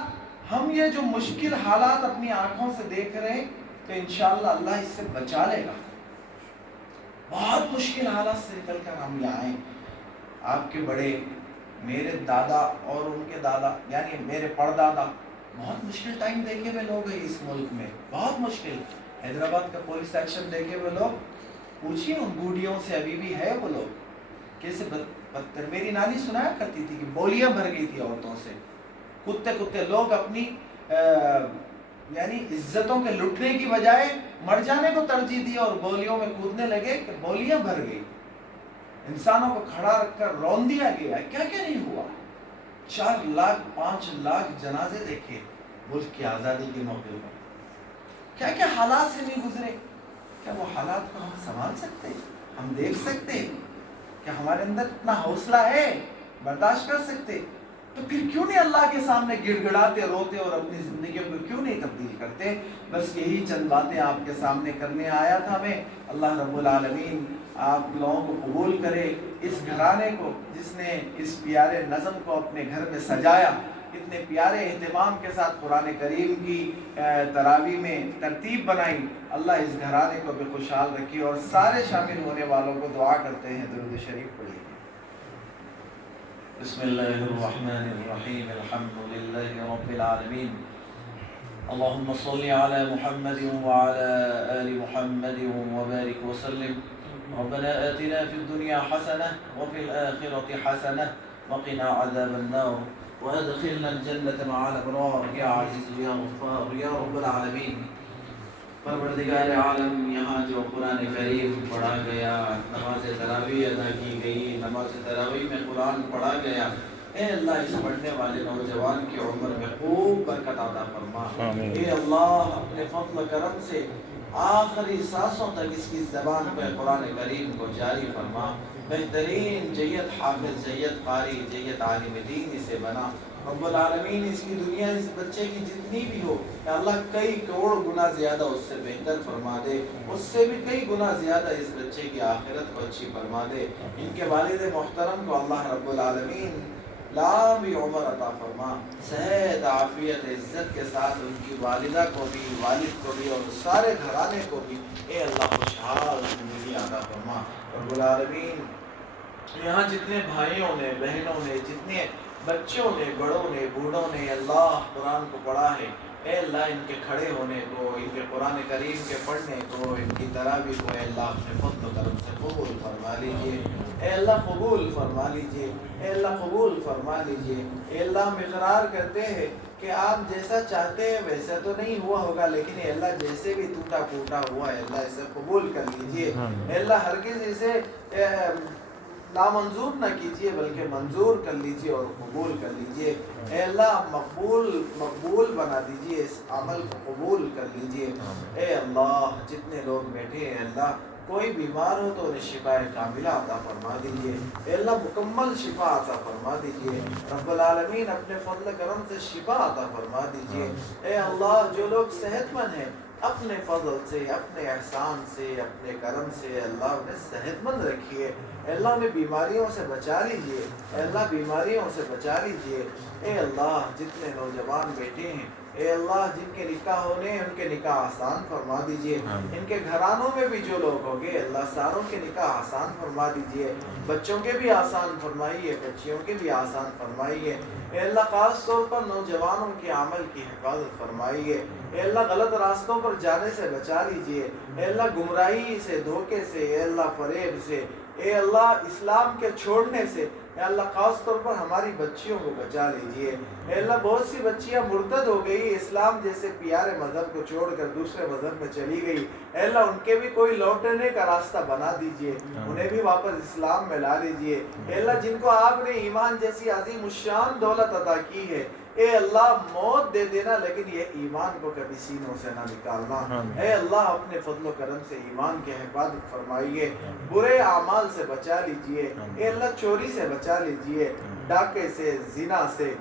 ہم یہ جو مشکل حالات اپنی آنکھوں سے دیکھ رہے ہیں تو انشاءاللہ اللہ اس سے بچا لے گا. بہت مشکل حالات سے نکل کر ہم یہاں آئے. آپ کے بڑے، میرے دادا اور ان کے دادا یعنی میرے پردادا بہت مشکل ٹائم دیکھے ہوئے لوگ ہیں اس ملک میں، بہت مشکل. حیدرآباد کا پولیس ایکشن دیکھے ہوئے لوگ، پوچھیے ان بوڑھیوں سے ابھی بھی ہے وہ لوگ کیسے بدتر. میری نانی سنایا کرتی تھی کہ بولیاں بھر گئی تھی عورتوں سے، کتے لوگ اپنی یعنی عزتوں کے لٹنے کی بجائے مر جانے کو ترجیح دی اور گولیوں میں کودنے لگے کہ بولیاں بھر گئی. انسانوں کو کھڑا رکھ کر رون دیا گیا. کیا کیا نہیں ہوا. 4 لاکھ 5 لاکھ جنازے دیکھے ملک کی آزادی کے موقع پر. کیا کیا حالات سے نہیں گزرے. کیا وہ حالات کو ہم سنبھال سکتے، ہم دیکھ سکتے؟ کیا ہمارے اندر اتنا حوصلہ ہے برداشت کر سکتے؟ تو پھر کیوں نہیں اللہ کے سامنے گڑ گڑاتے روتے اور اپنی زندگیوں کو کیوں نہیں تبدیل کرتے؟ بس یہی چند باتیں آپ کے سامنے کرنے آیا تھا میں. اللہ رب العالمین آپ لوگوں کو قبول کرے. اس گھرانے کو جس نے اس پیارے نظم کو اپنے گھر میں سجایا، اتنے پیارے اہتمام کے ساتھ قرآن کریم کی تراویح میں ترتیب بنائی، اللہ اس گھرانے کو بھی خوشحال رکھے. اور سارے شامل ہونے والوں کو دعا کرتے ہیں درود شریف پڑھیے. بسم اللہ الرحمن الرحیم. الحمد للہ رب العالمین. اللهم صل على محمد وعلى آل محمد وبارك وسلم. ربنا آتنا في الدنيا حسنة وفي الآخرة حسنة وقنا عذاب النار وادخلنا الجنة مع الأبرار يا عزيز يا غفار يا رب العالمین. پروردگار عالم، یہاں جو قرآن کریم پڑھا گیا، نماز تراویح ادا کی گئی، نماز تراویح میں قرآن پڑھا گیا، اے اللہ اس پڑھنے والے نوجوان کی عمر میں خوب برکت عطا فرما. اے اللہ اپنے فضل و کرم سے آخری سانسوں تک اس کی زبان پہ قرآن کریم کو جاری فرما. بہترین جید حافظ، جید قاری، جید عالم دین اسے بنا. رب العالمین اس کی دنیا اس بچے کی جتنی بھی ہو کہ اللہ کئی کروڑ گنا زیادہ اس سے بہتر فرما دے، اس سے بھی کئی گنا زیادہ اس بچے کی آخرت کو اچھی فرما دے. ان کے والد محترم کو اللہ رب العالمین لامبی عمر عطا فرما، صحت عافیت عزت کے ساتھ ان کی والدہ کو بھی، والد کو بھی اور سارے گھرانے کو بھی اے اللہ خوشحال زندگی عطا فرما. رب العالمین یہاں جتنے بھائیوں نے، بہنوں نے، جتنے بچوں نے، بڑوں نے، بوڑھوں نے اللہ قرآن کو پڑھا ہے، اے اللہ ان کے کھڑے ہونے کو، ان کے قرآن کریم کے پڑھنے کو، ان کی تراویح کو اے اللہ اپنے فضل و کرم سے قبول فرما لیجیے. اے اللہ قبول فرما لیجیے. اے اللہ قبول فرما لیجیے. اے اللہ ہم اقرار کرتے ہیں کہ آپ جیسا چاہتے ہیں ویسا تو نہیں ہوا ہوگا، لیکن اے اللہ جیسے بھی ٹوٹا پھوٹا ہوا ہے اللہ اسے قبول کر لیجیے. اے اللہ ہرگز اسے نامنظور نہ کیجیے بلکہ منظور کر لیجیے اور قبول کر لیجیے. اے اللہ مقبول بنا دیجیے، اس عمل کو قبول کر لیجیے. اے اللہ جتنے لوگ بیٹھے ہیں اللہ کوئی بیمار ہو تو انہیں شفا کاملہ عطا فرما دیجیے. اے اللہ مکمل شفا عطا فرما دیجیے. رب العالمین اپنے فضل کرم سے شفا عطا فرما دیجیے. اے اللہ جو لوگ صحت مند ہیں اپنے فضل سے، اپنے احسان سے، اپنے کرم سے اللہ انہیں صحت مند رکھیے. اے اللہ انہیں بیماریوں سے بچا لیجیے. اے اللہ بیماریوں سے بچا لیجیے. اے اللہ جتنے نوجوان بیٹے ہیں اے اللہ جن کے نکاح ہونے ہیں ان کے نکاح آسان فرما دیجیے. ان کے گھرانوں میں بھی جو لوگ ہوں گے اللہ ساروں کے نکاح آسان فرما دیجیے. بچوں کے بھی آسان فرمائیے، بچیوں کے بھی آسان فرمائیے. اے اللہ خاص طور پر نوجوانوں کے عمل کی حفاظت فرمائیے. اے اللہ غلط راستوں پر جانے سے بچا لیجیے. اے اللہ گمراہی سے، دھوکے سے، اے اللہ فریب سے، اے اللہ اسلام کے چھوڑنے سے، اے اللہ خاص طور پر ہماری بچیوں کو بچا لیجیے. اے اللہ بہت سی بچیاں مرتد ہو گئی، اسلام جیسے پیارے مذہب کو چھوڑ کر دوسرے مذہب میں چلی گئی. اے اللہ ان کے بھی کوئی لوٹنے کا راستہ بنا دیجیے، انہیں بھی واپس اسلام میں لا لیجیے. اے اللہ جن کو آپ نے ایمان جیسی عظیم الشان دولت عطا کی ہے اے اللہ موت دے دینا لیکن یہ ایمان کو کبھی سینوں سے نہ نکالنا. اے اللہ اپنے فضل و کرم سے ایمان کی حفاظت فرمائیے، برے اعمال سے بچا لیجیے. اے اللہ چوری سے بچا لیجیے، ڈاکے سے، زنا سے،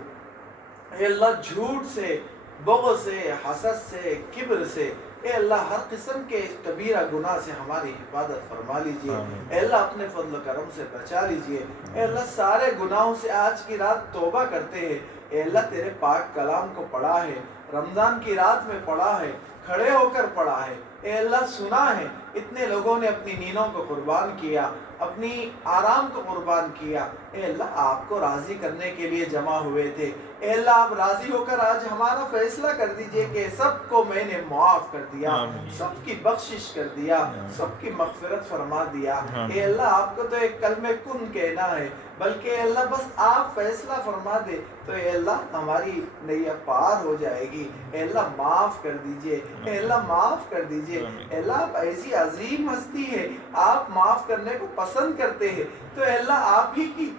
اے اللہ جھوٹ سے، بغض سے، حسد سے، کبر سے، اے اللہ ہر قسم کے کبیرہ گناہ سے ہماری حفاظت فرما لیجئے، اے اللہ اپنے فضل و کرم سے بچا لیجئے، اے اللہ سارے گناہوں سے آج کی رات توبہ کرتے ہیں، اے اللہ تیرے پاک کلام کو پڑھا ہے، رمضان کی رات میں پڑھا ہے، کھڑے ہو کر پڑھا ہے، اے اللہ سنا ہے، اتنے لوگوں نے اپنی نیندوں کو قربان کیا، اپنی آرام کو قربان کیا، اے اللہ آپ کو راضی کرنے کے لیے جمع ہوئے تھے، اے اللہ آپ راضی ہو کر آج ہمارا فیصلہ کر دیجئے کہ سب کو میں نے معاف کر دیا، سب کی بخشش کر دیا، سب کی مغفرت فرما دیا، اے اللہ آپ کو تو ایک کلمہ کن کہنا ہے، بلکہ اے اللہ بس آپ فیصلہ فرما دے تو اے اللہ ہماری نیا پار ہو جائے گی، اے اللہ معاف کر دیجئے، اے اللہ معاف کر دیجئے، اے اللہ آپ ایسی عظیم ہستی ہے، آپ معاف کرنے کو پسند کرتے ہیں، تو اے اللہ آپ ہی کی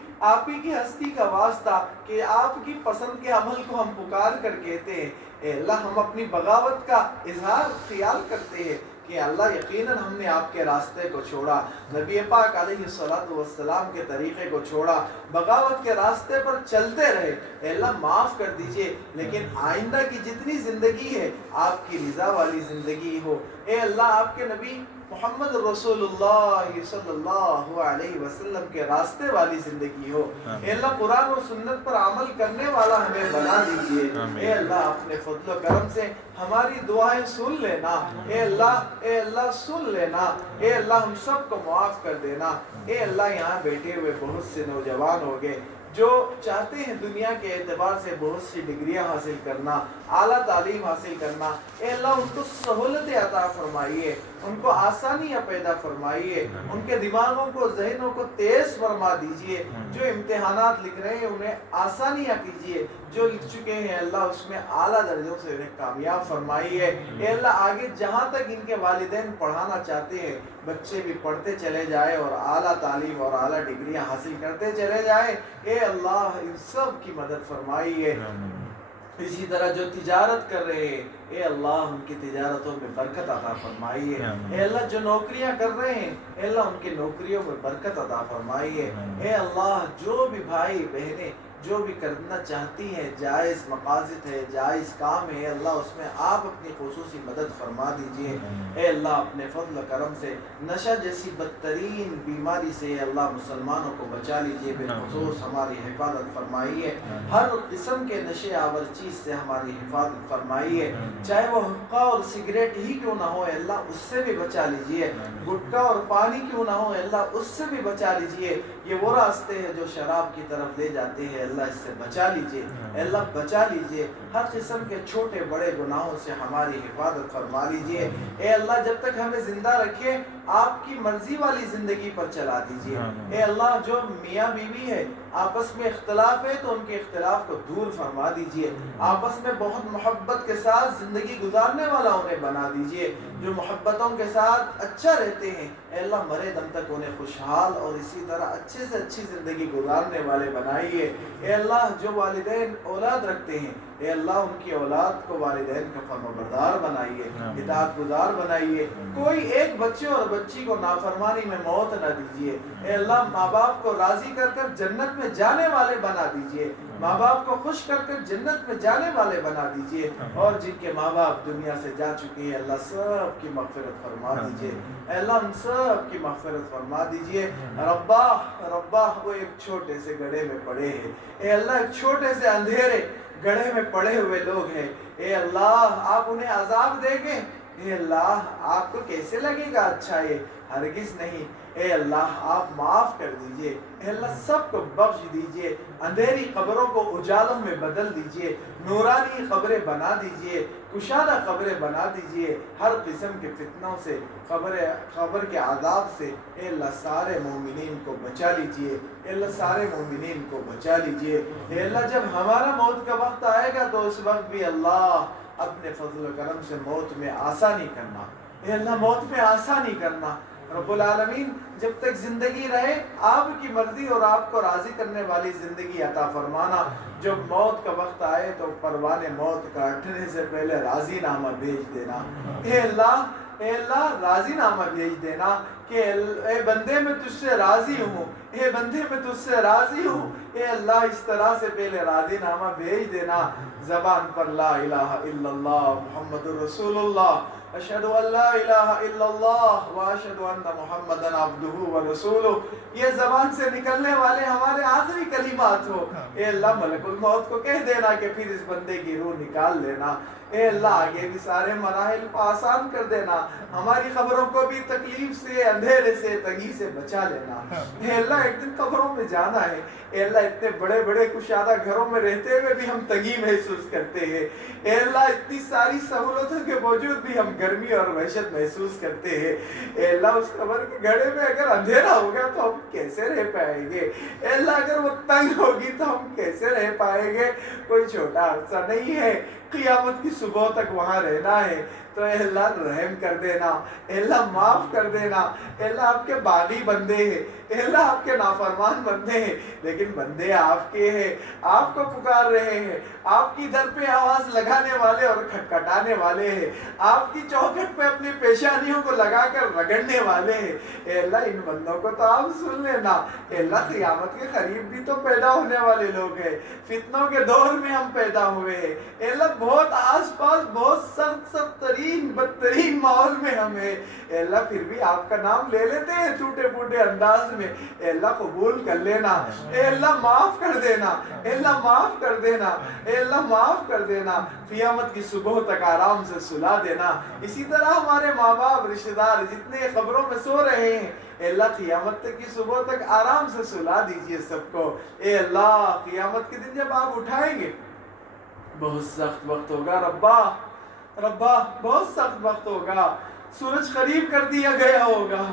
ہستی کا واسطہ کہ آپ کی پسند کے عمل کو ہم پکار کر کہتے ہیں، اے اللہ ہم اپنی بغاوت کا اظہار خیال کرتے ہیں کہ اللہ یقیناً ہم نے آپ کے راستے کو چھوڑا، نبی پاک علیہ السلام کے طریقے کو چھوڑا، بغاوت کے راستے پر چلتے رہے، اے اللہ معاف کر دیجئے، لیکن آئندہ کی جتنی زندگی ہے آپ کی رضا والی زندگی ہو، اے اللہ آپ کے نبی محمد رسول اللہ صلی اللہ علیہ وسلم کے راستے والی زندگی ہو، اے اللہ قرآن و سنت پر عمل کرنے والا ہمیں بنا دیجئے، اے اللہ اپنے فضل و کرم سے ہماری دعائیں سن لینا، اے اللہ سن لینا، اے اللہ ہم سب کو معاف کر دینا، اے اللہ یہاں بیٹھے ہوئے بہت سے نوجوان ہو گئے جو چاہتے ہیں دنیا کے اعتبار سے بہت سی ڈگریاں حاصل کرنا، اعلیٰ تعلیم حاصل کرنا، اے اللہ ان کو سہولتیں عطا فرمائیے، ان کو آسانیاں پیدا فرمائیے، ان کے دماغوں کو ذہنوں کو تیز فرما دیجئے، جو امتحانات لکھ رہے ہیں انہیں آسانیاں کیجئے، جو لکھ چکے ہیں اللہ اس میں اعلیٰ درجوں سے انہیں کامیاب فرمائیے، اے اللہ آگے جہاں تک ان کے والدین پڑھانا چاہتے ہیں بچے بھی پڑھتے چلے جائے اور اعلیٰ تعلیم اور اعلیٰ ڈگریاں حاصل کرتے چلے جائے، اے اللہ ان سب کی مدد فرمائیے، اسی طرح جو تجارت کر رہے ہیں اے اللہ ان کی تجارتوں میں برکت عطا فرمائیے، اے اللہ جو نوکریاں کر رہے ہیں اے اللہ ان کی نوکریوں میں برکت عطا فرمائیے، اے اللہ جو بھی بھائی بہنیں جو بھی کرنا چاہتی ہیں جائز مقاصد ہے جائز کام ہے اللہ اس میں آپ اپنی خصوصی مدد فرما دیجئے، اے اللہ اپنے فضل و کرم سے نشہ جیسی بدترین بیماری سے اللہ مسلمانوں کو بچا لیجئے، بالخصوص ہماری حفاظت فرمائیے، ہر قسم کے نشے آور چیز سے ہماری حفاظت فرمائیے، چاہے وہ حقہ اور سگریٹ ہی کیوں نہ ہو اللہ اس سے بھی بچا لیجئے، گٹکا اور پانی کیوں نہ ہو اللہ اس سے بھی بچا لیجئے، یہ وہ راستے ہیں جو شراب کی طرف لے جاتے ہیں اللہ اس سے بچا لیجئے، اللہ بچا لیجئے، ہر قسم کے چھوٹے بڑے گناہوں سے ہماری حفاظت فرما لیجئے، اے اللہ جب تک ہمیں زندہ رکھے آپ کی مرضی والی زندگی پر چلا دیجئے، اے اللہ جو میاں بیوی ہے آپس میں اختلاف ہے تو ان کے اختلاف کو دور فرما دیجئے، آپس میں بہت محبت کے ساتھ زندگی گزارنے والا انہیں بنا دیجئے، جو محبتوں کے ساتھ اچھا رہتے ہیں اے اللہ مرے دم تک انہیں خوشحال اور اسی طرح اچھے سے اچھی زندگی گزارنے والے بنائیے، اے اللہ جو والدین اولاد رکھتے ہیں اے اللہ ان کی اولاد کو والدین کا فرمانبردار بنائیے، اطاعت گزار بنائیے، کوئی ایک بچے اور بچی کو نافرمانی میں موت نہ دیجیے، اے اللہ ماں باپ کو راضی کر کر جنت میں جانے والے بنا دیجیے، ماں باپ کو خوش کر کر جنت میں جانے والے بنا دیجیے، اور جن کے ماں باپ دنیا سے جا چکے ہیں اللہ سب کی مغفرت فرما دیجیے، اے اللہ ان سب کی مغفرت فرما دیجیے، ربا وہ ایک چھوٹے سے گڑھے میں پڑے ہیں، اے اللہ ایک چھوٹے سے اندھیرے گڑھے میں پڑے ہوئے لوگ ہیں، اے اللہ آپ انہیں عذاب دیں گے، اے اللہ آپ کو کیسے لگے گا اچھا یہ ہرگز نہیں، اے اللہ آپ معاف کر دیجئے، اے اللہ سب کو بخش دیجئے، اندھیری قبروں کو اجالوں میں بدل دیجئے، نورانی قبریں بنا دیجئے، کشادہ قبریں بنا دیجئے، ہر قسم کے فتنوں سے قبر کے عذاب سے اے اللہ سارے مومنین کو بچا لیجئے، اے اللہ سارے مومنین کو بچا لیجئے، اے اللہ جب ہمارا موت کا وقت آئے گا تو اس وقت بھی اللہ اپنے فضل و کرم سے موت میں آسانی کرنا، اے اللہ موت میں آسانی کرنا، رب العالمین جب تک زندگی رہے آپ کی مرضی اور آپ کو راضی کرنے والی زندگی عطا فرمانا، جب موت کا وقت آئے تو پروان موت کاٹنے سے پہلے راضی نامہ بھیج دینا، اے اللہ راضی نامہ بھیج دینا کہ اے بندے میں تجھ سے راضی ہوں، اے بندے میں تجھ سے راضی ہوں، اے اللہ اس طرح سے پہلے راضی نامہ بھیج دینا، زبان پر لا الہ الا اللہ محمد رسول اللہ اشہد ان لا الہ الا اللہ واشہد ان محمدن عبدہ ورسولہ، یہ زبان سے نکلنے والے ہمارے آخری کلمات ہو۔ اے اللہ ملک الموت کو کہہ دینا کہ پھر اس بندے کی روح نکال لینا۔ اے اللہ آگے بھی سارے مراحل کو آسان کر دینا، ہماری خبروں کو بھی تکلیف سے، اندھیرے سے، تنگی سے بچا لینا۔ اے اللہ ایک دن قبروں میں جانا ہے، اے اللہ اتنے بڑے بڑے کشادہ گھروں میں رہتے ہوئے بھی ہم تنگی محسوس کرتے ہیں، اے اللہ اتنی ساری سہولتوں کے باوجود بھی ہم گرمی اور وحشت محسوس کرتے ہیں۔ اے اللہ اس قبر کے گڑھے میں اگر اندھیرا ہو گیا تو ہم کیسے رہ پائیں گے؟ اے اللہ اگر وہ تنگ ہوگی تو ہم کیسے رہ پائیں گے؟ کوئی چھوٹا عرصہ نہیں ہے، قیامت کی صبح تک وہاں رہنا ہے۔ تو اے اللہ رحم کر دینا، اے اللہ معاف کر دینا۔ اے اللہ آپ کے باغی بندے ہیں، اے اللہ آپ کے نافرمان بندے ہیں، لیکن بندے آپ کے ہیں، آپ کو پکار رہے ہیں، آپ کی در پہ آواز لگانے والے اور کھٹکھٹانے والے ہیں، آپ کی چوکھٹ پہ اپنی پیشانیوں کو لگا کر رگڑنے والے ہیں۔ اے اللہ ان بندوں کو تو آپ سن لینا۔ اے اللہ قیامت کے قریب بھی تو پیدا ہونے والے لوگ ہیں، فتنوں کے دور میں ہم پیدا ہوئے ہیں۔ اے اللہ بہت آس پاس بہت سخت ترین بدترین ماحول میں ہم ہیں، اے اللہ پھر بھی آپ کا نام لے لیتے ہیں ٹوٹے پھوٹے انداز میں۔ اے اللہ قبول کر لینا، اے اللہ معاف کر دینا، اے اللہ معاف کر دینا، اے اللہ معاف کر دینا۔ قیامت کی صبح تک آرام سے سلا دینا۔ اسی طرح ہمارے ماں باپ رشتہ دار جتنے قبروں میں سو رہے ہیں، اے اللہ قیامت تک کی صبح تک آرام سے سلا دیجئے سب کو۔ اے اللہ قیامت کے دن جب آپ اٹھائیں گے بہت سخت وقت ہوگا ربا، ربا بہت سخت وقت ہوگا۔ سورج قریب کر دیا گیا ہوگا،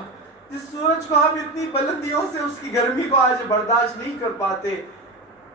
جس سورج کو ہم اتنی بلندیوں سے اس کی گرمی کو آج برداشت نہیں کر پاتے،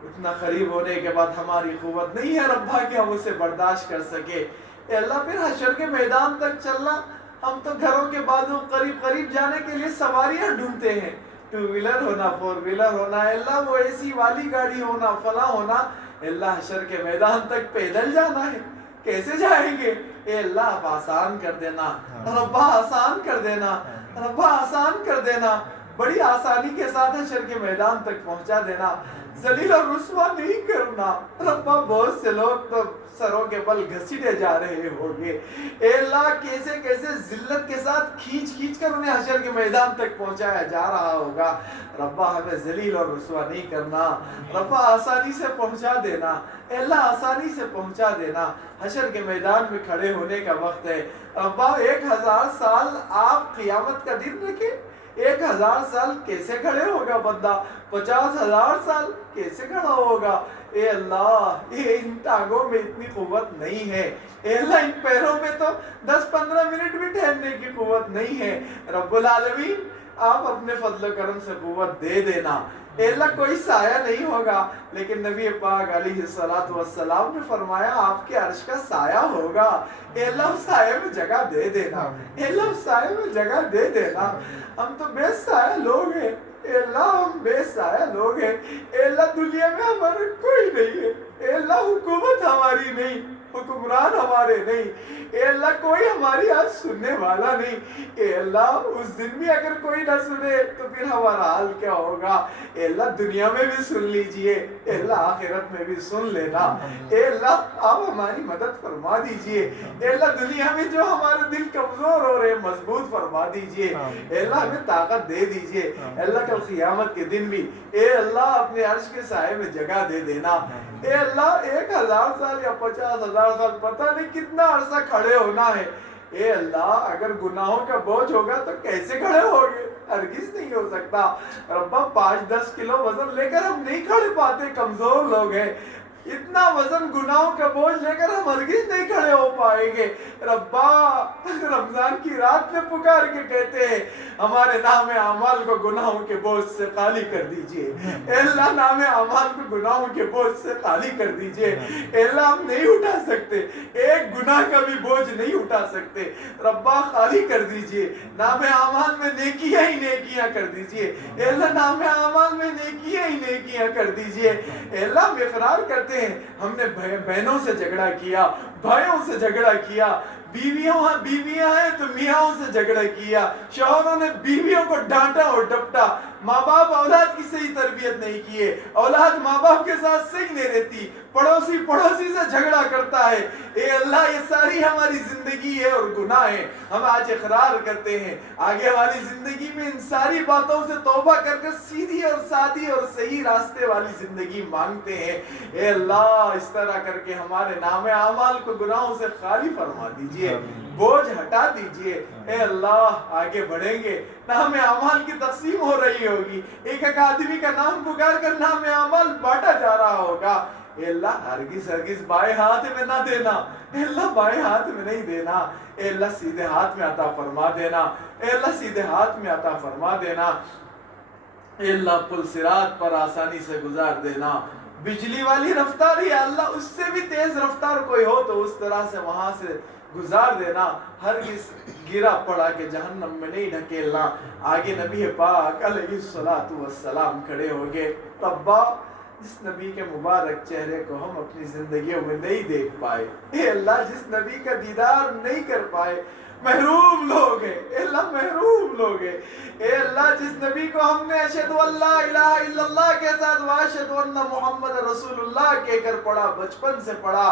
اتنا قریب ہونے کے بعد ہماری قوت نہیں ہے ربا کہ ہم اسے برداشت کر سکے۔ اے اللہ پھر حشر کے میدان تک چلنا، ہم تو گھروں کے بازو قریب قریب جانے کے لیے سواریاں ڈھونڈتے ہیں، 2 ویلر ہونا، 4 ویلر ہونا، اے اللہ وہ اے سی والی گاڑی ہونا، فلاں ہونا۔ اے اللہ حشر کے میدان تک پیدل جانا ہے، کیسے جائیں گے؟ اے اللہ آپ آسان کر دینا ربا، آسان کر دینا ربا، آسان کر دینا، بڑی آسانی کے ساتھ حشر کے میدان تک پہنچا دینا، ذلیل اور رسوا نہیں کرنا ربا۔ بہت سے لوگ تو سروں کے بل گھسیٹے جا رہے ہوں گے، اے اللہ کیسے کیسے ذلت کے ساتھ کھینچ کھینچ کر انہیں حشر کے میدان تک پہنچایا جا رہا ہوگا۔ ربا ہمیں ذلیل اور رسوا نہیں کرنا ربا، آسانی سے پہنچا دینا، اے اللہ آسانی سے پہنچا دینا۔ حشر کے میدان میں کھڑے ہونے کا وقت ہے ربا۔ 1000 سال آپ قیامت کا دن رکھیں، 1000 سال کیسے کھڑے ہوگا بندہ؟ 50,000 سال کیسے کھڑا ہوگا؟ اے اللہ یہ ان ٹانگوں میں اتنی قوت نہیں ہے، اے اللہ ان پیروں میں تو 10-15 منٹ بھی ٹھہرنے کی قوت نہیں ہے۔ رب العالمین آپ اپنے فضل و کرم سے قوت دے دینا۔ اے اللہ کوئی سایہ نہیں ہوگا، لیکن نبی پاک علیہ السلام نے فرمایا آپ کے عرش کا سایہ ہوگا۔ اے اللہ اس سایہ میں جگہ دے دینا، اے اللہ اس سایہ میں جگہ دے دینا۔ ہم تو بے سایہ لوگ ہیں، اے اللہ ہم بے سایہ لوگ ہیں، اے اللہ دنیا میں ہمارا کوئی نہیں ہے، اے اللہ حکومت ہماری نہیں، حکمران ہمارے نہیں، اے اللہ کوئی ہماری آج سننے والا نہیں۔ اے اللہ اس دن بھی اگر کوئی نہ سنے تو پھر ہمارا حال کیا ہوگا؟ اے اللہ دنیا میں بھی سن لیجئے، اے اللہ آخرت میں بھی سن لینا۔ اے اللہ آپ ہماری مدد فرما دیجئے، اے اللہ دنیا میں جو ہمارے دل کمزور ہو رہے مضبوط فرما دیجئے، اے اللہ ہمیں طاقت دے دیجئے۔ اے اللہ کل قیامت کے دن بھی اے اللہ اپنے عرش کے سائے میں جگہ دے دینا۔ اے اللہ 1000 سال یا 50,000 سال پتہ نہیں کتنا عرصہ کھڑے ہونا ہے۔ اے اللہ اگر گناہوں کا بوجھ ہوگا تو کیسے کھڑے ہوگے؟ ہرگز نہیں ہو سکتا ربا۔ 5-10 کلو وزن لے کر ہم نہیں کھڑے پاتے، کمزور لوگ ہیں۔ اتنا وزن گناہوں کا بوجھ لے کر ہم ہرگز نہیں کھڑے ہو پائیں گے ربا۔ رمضان کی رات میں پکار کے کہتے ہیں ہمارے نام اعمال کو گناہوں کے بوجھ سے خالی کر دیجئے، اے اللہ نام اعمال کو گناہوں کے بوجھ سے خالی کر دیجئے۔ اے اللہ ہم نہیں اٹھا سکتے، ایک گناہ کا بھی بوجھ نہیں اٹھا سکتے ربا، خالی کر دیجئے۔ نام اعمال میں نیکیاں ہی نیکیاں کر دیجئے، اے اللہ نام اعمال میں نیکیاں ہی نیکیاں کر دیجئے۔ اے اللہ ہم اقرار کرتے ہیں ہم نے بہنوں سے جھگڑا کیا، بھائیوں سے جھگڑا کیا، بیویاں ہیں تو میاں سے جھگڑا کیا، شوہروں نے بیویوں کو ڈانٹا اور ڈپٹا، ماں باپ اولاد کی صحیح تربیت نہیں کیے، اولاد ماں باپ کے ساتھ سنگ نہیں رہتی، پڑوسی سے جھگڑا کرتا ہے. اے اللہ یہ ساری ہماری زندگی ہے اور گناہ ہے. ہم آج اقرار کرتے ہیں آگے والی زندگی میں ان ساری باتوں سے توبہ کر کر سیدھی اور سادھی اور صحیح راستے والی زندگی مانگتے ہیں. اے اللہ اس طرح کر کے ہمارے نام اعمال کو گناہوں سے خالی فرما دیجئے, بوجھ ہٹا دیجئے. اے اللہ آگے بڑھیں گے, نام اعمال کی تقسیم ہو رہی ہوگی, ایک ایک آدمی کا نام پکار کر نام اعمال بانٹا جا رہا ہوگا. اے اللہ ہرگز بائیں ہاتھ میں نہ دینا, اے اللہ بائیں ہاتھ میں نہیں دینا, اے اللہ سیدھے ہاتھ میں عطا فرما دینا, اے اللہ سیدھے ہاتھ میں عطا فرما دینا. اے اللہ پل صراط پر آسانی سے گزار دینا. بجلی والی رفتار یا اللہ اس سے بھی تیز رفتار کوئی ہو تو اس طرح سے وہاں سے گزار دینا. ہرگز گرا پڑا کہ جہنم میں نہیں ڈھکیلنا. آگے نبی پاک علیہ السلام کھڑے ہو گئے. ربا جس نبی کے مبارک چہرے کو ہم اپنی زندگیوں میں نہیں دیکھ پائے, اے اللہ جس نبی کا دیدار نہیں کر پائے, محروم لوگ ہیں اے اللہ, محروم لوگ ہیں اے اللہ. جس نبی کو ہم نے اشہدو اللہ الہ الا اللہ کے ساتھ واشہدو ان محمد رسول اللہ کہہ کر پڑھا, بچپن سے پڑھا,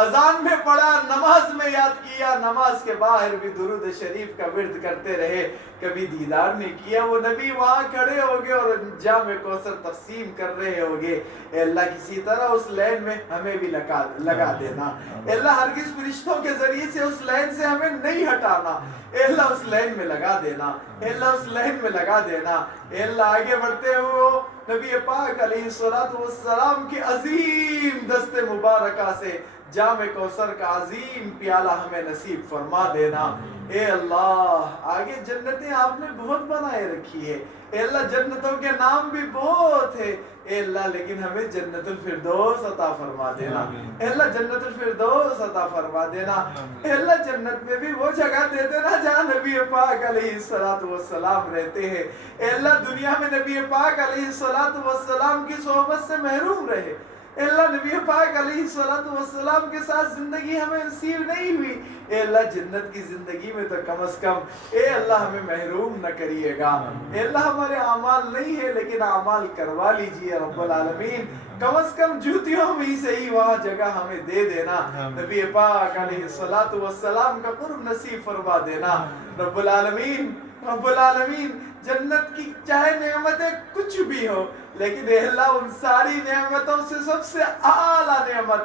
اذان میں پڑھا, نماز میں یاد کیا, نماز کے باہر بھی درود شریف کا ورد کرتے رہے, کبھی دیدار نہیں کیا. وہ نبی وہاں کھڑے ہوگے اور جام کوثر تقسیم کر رہے ہوگے. اے اللہ کسی طرح اس لین میں ہمیں بھی لگا دینا. اے اللہ ہرگز فرشتوں کے ذریعے سے اس لین سے ہمیں نہیں ہٹانا. اے اللہ اس لین میں لگا دینا, اے اللہ اس لین میں لگا دینا. اے اللہ آگے بڑھتے ہوئے نبی پاک علیہ السلام کی عظیم دست مبارکہ سے جام کوثر کا عظیم پیالہ ہمیں نصیب فرما دینا. اے اللہ آگے جنتیں آپ نے بہت بنائے رکھی ہے. اے اللہ جنتوں کے نام بھی بہت ہے. اے اللہ لیکن ہمیں جنت الفردوس عطا فرما دینا. اے اللہ جنت الفردوس عطا فرما دینا. اے اللہ جنت میں بھی وہ جگہ دے دینا جہاں نبی پاک علیہ السلام رہتے ہیں. اے اللہ دنیا میں نبی پاک علیہ السلام کی صحبت سے محروم رہے. اے اللہ نبی پاک علیہ السلام کے ساتھ زندگی ہمیں نصیب نہیں ہوئی. اے اللہ جنت کی زندگی میں تو کم از کم اے اللہ ہمیں محروم نہ کریے گا. اے اللہ ہمارے اعمال نہیں ہے لیکن اعمال کروا لیجئے رب العالمین. کم از کم جوتیوں میں ہی صحیح وہاں جگہ ہمیں دے دینا. نبی پاک علیہ السلام کا قرب نصیب فرما دینا رب العالمین. رب العالمین جنت کی چاہے نعمتیں کچھ بھی ہو لیکن اے اللہ ان ساری نعمتوں سے سب سے اعلیٰ نعمت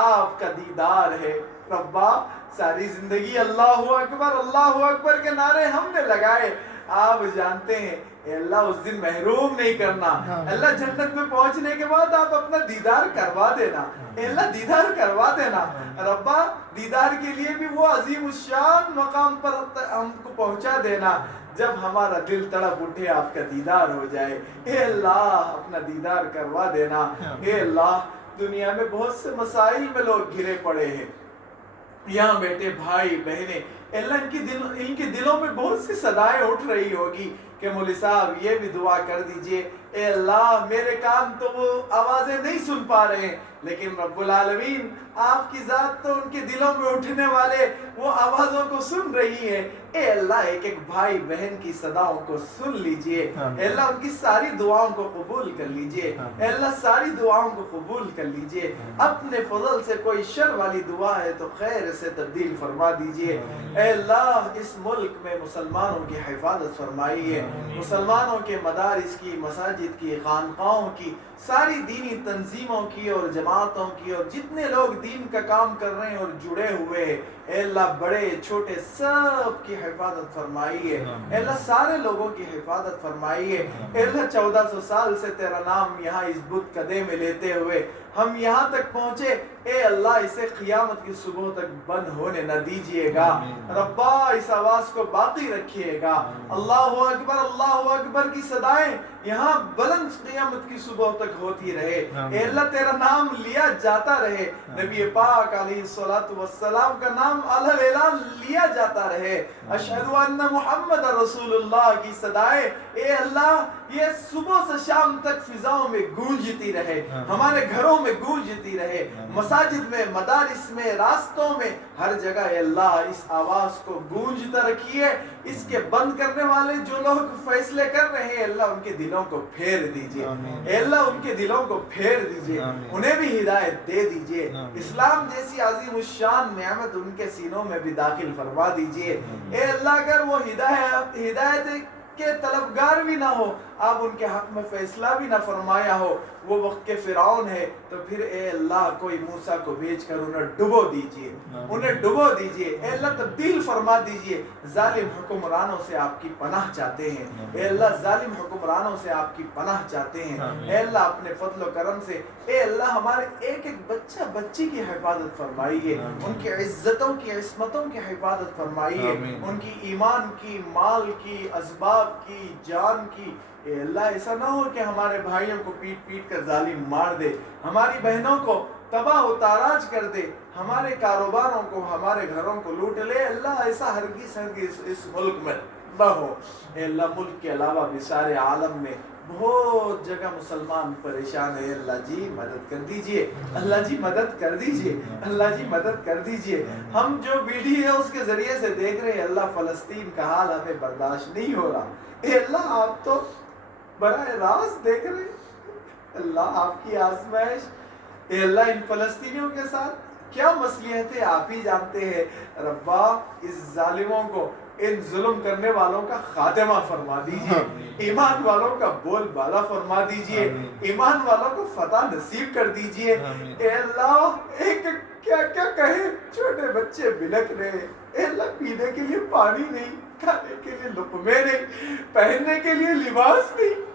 آپ کا دیدار ہے. ربا ساری زندگی اللہ اکبر کے نعرے ہم نے لگائے, آپ جانتے ہیں اے اللہ اس دن محروم نہیں کرنا. اللہ جنت میں پہنچنے کے بعد آپ اپنا دیدار کروا دینا. اے اللہ دیدار کروا دینا. ربا دیدار کے لیے بھی وہ عظیم الشان مقام پر ہم کو پہنچا دینا جب ہمارا دل تڑپ اٹھے آپ کا دیدار ہو جائے. اے اللہ اپنا دیدار کروا دینا. اے اللہ دنیا میں بہت سے مسائل میں لوگ گھرے پڑے ہیں, یہاں بیٹے بھائی بہنیں, اللہ ان کے دلوں میں بہت سی صدائیں اٹھ رہی ہوگی کہ مولوی صاحب یہ بھی دعا کر دیجئے. اے اللہ میرے کان تو وہ آوازیں نہیں سن پا رہے ہیں لیکن رب العالمین آپ کی ذات تو ان کے دلوں میں اٹھنے والے وہ آوازوں کو سن رہی ہے. اے اللہ ایک ایک بھائی بہن کی صداؤں کو سن لیجئے. اے اللہ ان کی ساری دعاؤں کو قبول کر لیجئے. اے اللہ ساری دعاؤں کو قبول کر لیجئے. اپنے فضل سے کوئی شر والی دعا ہے تو خیر سے تبدیل فرما دیجئے. اے اللہ اس ملک میں مسلمانوں کی حفاظت فرمائیے. مسلمانوں کے مدارس کی, مساجد کی, خانقاہوں کی, ساری دینی تنظیموں کی اور جماعتوں کی اور جتنے لوگ دین کا کام کر رہے ہیں اور جڑے ہوئے ہیں, اے اللہ بڑے چھوٹے سب کی حفاظت فرمائیے. اے اللہ سارے لوگوں کی حفاظت فرمائیے. اے اللہ 1400 سال سے تیرا نام یہاں اس بت قدے میں لیتے ہوئے ہم یہاں تک پہنچے. اے اللہ اسے قیامت کی صبح تک بند ہونے نہ دیجئے گا. ربا اس آواز کو باقی رکھیے گا. اللہ اکبر کی صدائیں یہاں بلند قیامت کی صبح تک ہوتی رہے. اے اللہ تیرا نام لیا جاتا رہے. نبی پاک علیہ السلام کا نام اعلان لیا جاتا رہے. اشہدو ان محمد رسول اللہ کی صدائیں اے اللہ یہ صبح سے شام تک فضاؤں میں گونجتی رہے, ہمارے گھروں میں گونجتی رہے, مساجد میں, مدارس میں, راستوں میں, ہر جگہ اے اللہ اس آواز کو گونجتا رکھیے. اس کے بند کرنے والے جو لوگ فیصلے کر رہے ہیں اللہ ان کے دلوں کو پھیر دیجئے. اے اللہ ان کے دلوں کو پھیر دیجئے, انہیں بھی ہدایت دے دیجئے. اسلام جیسی عظیم الشان نعمت ان کے سینوں میں بھی داخل فرما دیجئے. اے اللہ اگر وہ ہدایت کے طلبگار بھی نہ ہو, آپ ان کے حق میں فیصلہ بھی نہ فرمایا ہو, وہ وقت کے فرعون ہے, تو پھر اے اللہ کوئی موسیٰ کو بھیج کر انہیں ڈبو دیجئے, انہیں ڈبو دیجئے. اے اللہ تبدیل فرما دیجئے. ظالم حکمرانوں سے آپ کی پناہ چاہتے ہیں. اے اللہ ظالم حکمرانوں سے آپ کی پناہ چاہتے ہیں. اے اللہ اپنے فضل و کرم سے اے اللہ ہمارے ایک ایک بچہ بچی کی حفاظت فرمائیے, ان کی عزتوں کی عصمتوں کی حفاظت فرمائیے, ان کی ایمان کی, مال کی, اسباب کی, جان کی. اے اللہ ایسا نہ ہو کہ ہمارے بھائیوں کو پیٹ پیٹ کر ظالم مار دے, ہماری بہنوں کو تباہ و تاراج کر دے, ہمارے کاروباروں کو, ہمارے گھروں کو لوٹ لے. اللہ ایسا ہرگز اس ملک میں نہ ہو. اے اللہ ملک کے علاوہ بھی سارے عالم میں بہت جگہ مسلمان پریشان ہے. اللہ جی مدد کر دیجئے, اللہ جی مدد کر دیجئے, اللہ جی مدد کر دیجئے. ہم جو ویڈیو ہے اس کے ذریعے سے دیکھ رہے ہیں, اللہ فلسطین کا حال ہمیں برداشت نہیں ہو رہا. اے اللہ آپ تو براہ راست دیکھ رہے ہیں, اللہ آپ کی آزمائش. اے اللہ ان فلسطینیوں کے ساتھ کیا مصلحت ہے آپ ہی جانتے ہیں. ربا اس ظالموں کو, ان ظلم کرنے والوں کا خاتمہ فرما دیجئے, ایمان والوں کا بول بالا فرما دیجئے, ایمان والوں کو فتح نصیب کر دیجئے. اے اللہ ایک کیا کیا کہے, چھوٹے بچے بلک رہے. اے اللہ پینے کے لیے پانی نہیں, کھانے کے لیے لقمے نہیں, پہننے کے لیے لباس نہیں.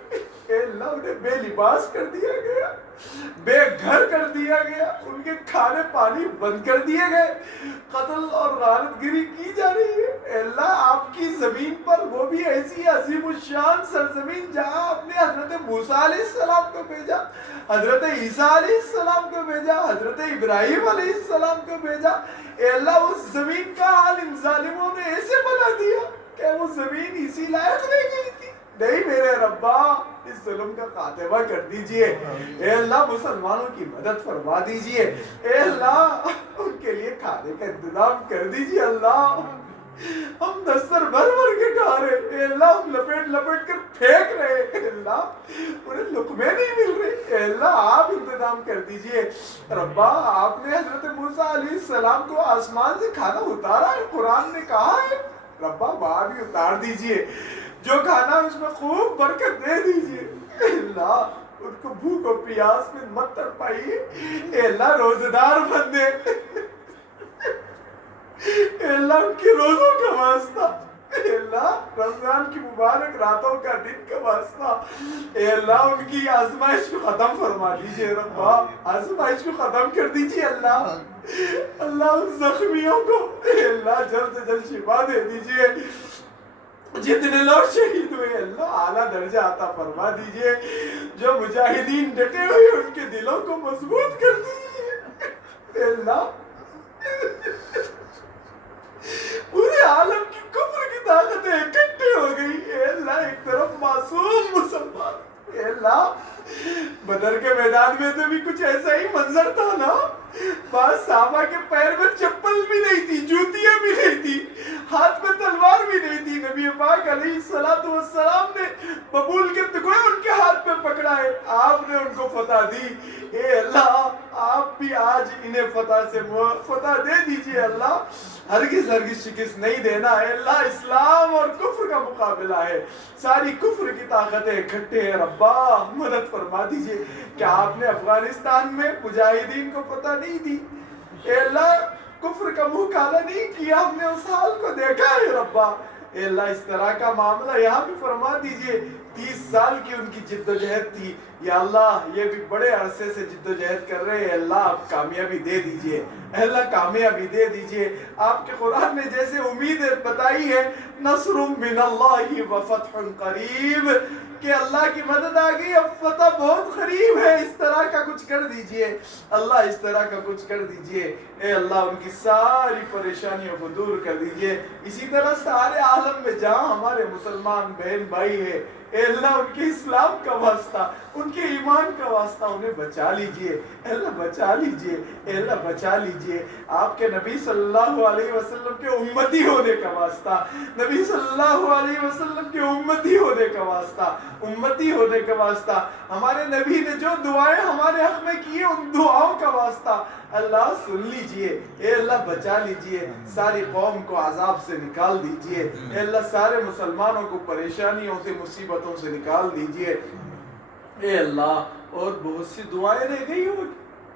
اے اللہ انہیں بے لباس کر دیا گیا, بے گھر کر دیا گیا, ان کے کھانے پانی بند کر دیے گئے, قتل اور غارت گری کی جا رہی ہے. اے اللہ آپ کی زمین پر, وہ بھی ایسی عظیم الشان سرزمین جہاں آپ نے حضرت موسیٰ علیہ السلام کو بھیجا, حضرت عیسیٰ علیہ السلام کو بھیجا, حضرت ابراہیم علیہ السلام کو بھیجا. اے اللہ اس زمین کا حال ان ظالموں نے ایسے بنا دیا کہ وہ زمین اسی لائق نہیں گئی تھی. نہیں میرے ربا اس ظلم کا خاتمہ کر دیجئے. اے اللہ مسلمانوں کی مدد فرما دیجئے. اے اللہ ان کے لیے کھانے کا انتظام کر دیجئے. اللہ ہم دستر بھر بھر کے کھا رہے, اے اللہ ہم لپیٹ لپیٹ کر پھینک رہے, اے اللہ انہیں لقمے نہیں مل رہے. اے اللہ آپ انتظام کر دیجئے. ربا آپ نے حضرت موسیٰ علیہ السلام کو آسمان سے کھانا اتارا ہے, قرآن نے کہا ہے. ربا وہاں بھی اتار دیجئے, جو کھانا اس میں خوب برکت دے دیجئے. اے اللہ ان کو بھوک و پیاس میں مت تڑپائیے. اے اللہ روزدار بندے, اے اللہ ان کی روزوں کا واسطہ, اے اللہ رمضان کی مبارک راتوں کا دن کا واسطہ, اے اللہ ان کی آزمائش کو ختم فرما دیجئے. ربا آزمائش کو ختم کر دیجئے. اللہ ان زخمیوں کو اے اللہ جلد سے جلد شفا دے دیجئے. جتنے لوگ شہید ہوئے اللہ اعلیٰ درجہ عطا فرما دیجئے. جو مجاہدین ڈٹے ہوئے ان کے دلوں کو مضبوط کر دیجئے. اے اللہ پورے عالم کی کفر کی طاقتیں اکٹھے ہو گئی. اے اللہ ایک طرف معصوم مسلمان, اے اللہ بدر کے میدان میں تو بھی کچھ ایسا ہی منظر تھا نا, بعض صحابہ کے پیر میں چپل بھی نہیں تھی, جوتیاں بھی نہیں تھی, ہاتھ میں تلوار بھی نہیں تھی. نبی پاک علیہ السلام نے ببول کے ٹکڑے ان کے ہاتھ میں پکڑائے, آپ نے ان کو فتح دی. اے اللہ آپ بھی آج انہیں فتح دے دیجئے. اللہ ہرگز ہرگز شکست نہیں دینا. اے اللہ اسلام اور کفر کا مقابلہ ہے, ساری کفر کی طاقتیں اکٹھے ہیں. ربا مدد فرما دیجئے. کیا آپ نے افغانستان میں مجاہدین کو فتح نہیں دی؟ اے اللہ کفر کا منہ کالا نہیں کیا, ہم نے اس حال کو دیکھا ہے. ربا اے اللہ اس طرح کا معاملہ یہاں بھی فرما دیجئے. 30 سال کی ان کی جد و جہد تھی, یا اللہ یہ بھی بڑے عرصے سے جد و جہد کر رہے ہیں. اللہ آپ کامیابی دے دیجئے, اے اللہ کامیابی دے دیجئے. آپ کے قرآن نے جیسے امید بتائی ہے, نصر من اللہ و فتح قریب, کہ اللہ کی مدد آ گئی, اب فتح بہت قریب ہے. اس طرح کا کچھ کر دیجئے اللہ, اس طرح کا کچھ کر دیجئے. اے اللہ ان کی ساری پریشانیوں کو دور کر دیجئے. اسی طرح سارے عالم میں جہاں ہمارے مسلمان بہن بھائی ہیں اے اللہ ان کے اسلام کا واسطہ، ان کے ایمان کا واسطہ انہیں بچا لیجئے، اے اللہ بچا لیجئے، اے اللہ بچا لیجئے، آپ کے نبی صلی اللہ علیہ وسلم کے امتی ہونے کا واسطہ، نبی صلی اللہ علیہ وسلم کے امتی ہونے کا واسطہ، امتی ہونے کا واسطہ، ہمارے نبی نے جو دعائیں ہمارے حق میں کی ان دعاؤں کا واسطہ اللہ سن لیجئے، اے اللہ بچا لیجئے، ساری قوم کو عذاب سے نکال دیجئے، اے اللہ سارے مسلمانوں کو پریشانیوں سے مصیبتوں سے نکال دیجئے، اے اللہ اور بہت سی دعائیں رہ گئی ہوں،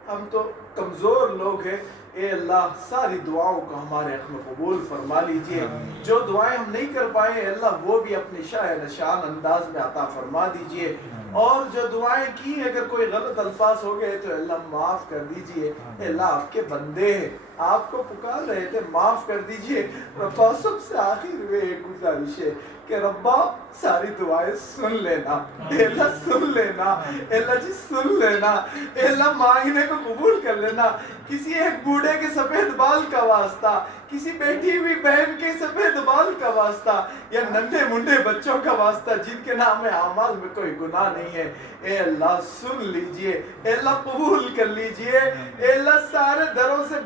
ہم تو کمزور لوگ ہیں، اے اللہ ساری دعاؤں کو ہمارے حق میں قبول فرما لیجئے، جو دعائیں ہم نہیں کر پائے اے اللہ وہ بھی اپنی شاہ نشان انداز میں عطا فرما دیجئے، اور جو دعائیں کی اگر کوئی غلط الفاظ ہو گئے تو اللہ معاف کر دیجئے، اے اللہ آپ کے بندے ہیں، آپ کو پکار رہے تھے، معاف کر دیجئے۔ ربا سب سے آخر میں ایک گزارش ہے کہ ربا ساری دعائیں سن لینا، اے اللہ سن لینا، اے اللہ جی سن لینا، اے اللہ مانگنے کو قبول کر لینا، کسی ایک بوڑھے کے سفید بال کا واسطہ، کسی بیٹھی ہوئی بہن کے سفید بال کا واسطہ، یا ننھے منڈے بچوں کا واسطہ جن کے نام اعمال میں کوئی گناہ نہیں ہے، اے اللہ سن لیجئے، اے اللہ قبول کر لیجئے، اے اللہ سارے دروں سے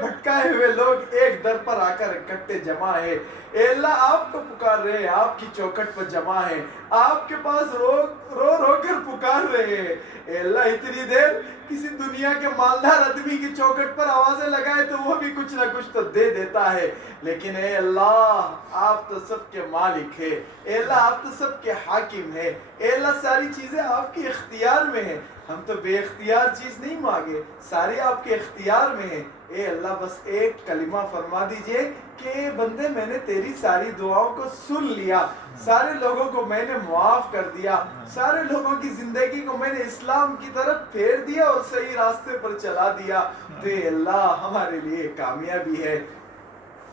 بھٹکائے ہوئے لوگ ایک در پر آ کر اکٹھے جمع ہے، اے اللہ آپ کو پکار رہے ہیں، آپ کی چوکھٹ پر جمع ہے، آپ کے پاس رو رو کر پکار رہے ہیں، اے اللہ اتنی دیر کسی دنیا کے مالدار آدمی کی چوکھٹ پر آوازیں لگائے تو وہ بھی کچھ نہ کچھ تو دے دیتا ہے، لیکن اے اللہ آپ تو سب کے مالک ہے، اے اللہ آپ تو سب کے حاکم ہے، اے اللہ ساری چیزیں آپ کی اختیار میں ہیں، ہم تو بے اختیار چیز نہیں مانگے، ساری آپ کے اختیار میں ہیں، اے اللہ بس ایک کلمہ فرما دیجئے کہ بندے میں نے تیری ساری دعاؤں کو سن لیا، سارے لوگوں کو میں نے معاف کر دیا، سارے لوگوں کی زندگی کو میں نے اسلام کی طرف پھیر دیا اور صحیح راستے پر چلا دیا، تو اے اللہ ہمارے لیے کامیابی ہے،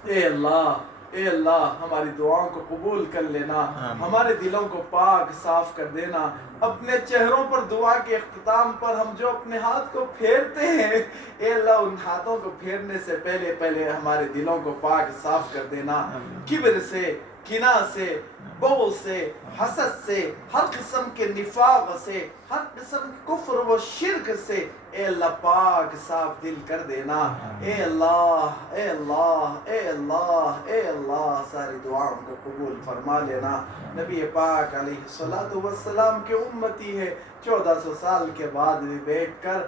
اے اللہ اے اللہ ہماری دعاؤں کو قبول کر لینا، ہمارے دلوں کو پاک صاف کر دینا، اپنے چہروں پر دعا کے اختتام پر ہم جو اپنے ہاتھ کو پھیرتے ہیں اے اللہ ان ہاتھوں کو پھیرنے سے پہلے ہمارے دلوں کو پاک صاف کر دینا، کبر سے، کینہ سے، بغض سے، حسد سے، ہر قسم کے نفاق سے، ہر قسم کے کفر و شرک سے اے اللہ پاک صاف دل کر دینا، اے اللہ اے اللہ اے اللہ اے اللہ ساری دعاؤں کو قبول فرما لینا، نبی پاک علیہ السلام کے امتی ہے، 1400 سال کے بعد بھی بیٹھ کر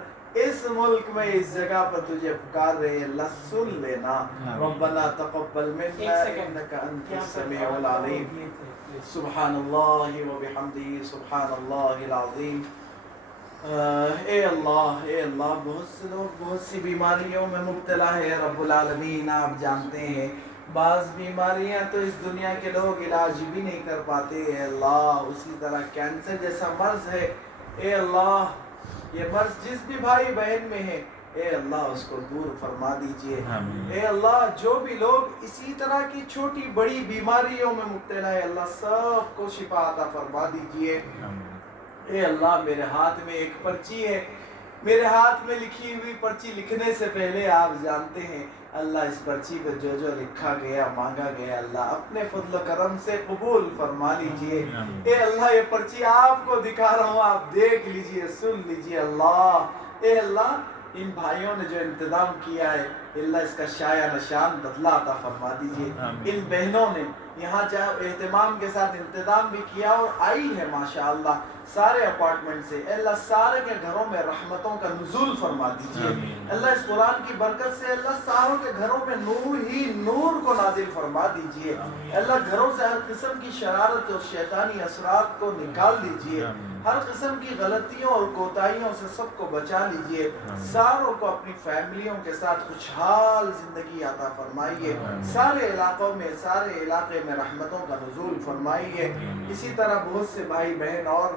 اس ملک میں اس جگہ پر تجھے پکار رہے اللہ سن لینا، ربنا تقبل منا انک انت السمیع العلیم، سبحان اللہ و بحمدہ سبحان اللہ العظیم۔ اے اللہ بہت سے لوگ بہت سی بیماریوں میں مبتلا ہے رب العالمین، آپ جانتے ہیں بعض بیماریاں تو اس دنیا کے لوگ علاج بھی نہیں کر پاتے، اے اللہ اسی طرح کینسر جیسا مرض ہے، اے اللہ یہ مرض جس بھی بھائی بہن میں ہے اے اللہ اس کو دور فرما دیجئے، اے اللہ جو بھی لوگ اسی طرح کی چھوٹی بڑی بیماریوں میں مبتلا ہے اللہ سب کو شفا عطا فرما دیجئے، اے اللہ میرے ہاتھ میں ایک پرچی ہے، میرے ہاتھ میں لکھی ہوئی پرچی لکھنے سے پہلے آپ جانتے ہیں اللہ اس پرچی پہ جو جو لکھا گیا مانگا گیا اللہ اپنے فضل و کرم سے قبول فرما لیجئے، اے اللہ یہ پرچی آپ کو دکھا رہا ہوں آپ دیکھ لیجئے سن لیجئے، اللہ اے اللہ ان بھائیوں نے جو انتظام کیا ہے اللہ اس کا شایع نشان بدلہ عطا فرما دیجئے، ان بہنوں نے یہاں اہتمام کے ساتھ انتظام بھی کیا اور آئی ہے ماشاءاللہ سارے اپارٹمنٹ سے، اللہ سارے کے گھروں میں رحمتوں کا نزول فرما دیجئے، اللہ اس قرآن کی برکت سے اللہ ساروں کے گھروں میں نور ہی نور کو نازل فرما دیجئے، اللہ گھروں سے ہر قسم کی شرارت اور شیطانی اثرات کو نکال دیجئے، ہر قسم کی غلطیوں اور کوتاہیوں سے سب کو بچا لیجئے، ساروں کو اپنی فیملیوں کے ساتھ خوشحال زندگی عطا فرمائیے، سارے علاقوں میں سارے علاقے میں رحمتوں کا نزول فرمائیے، اسی طرح بہت سے بھائی بہن اور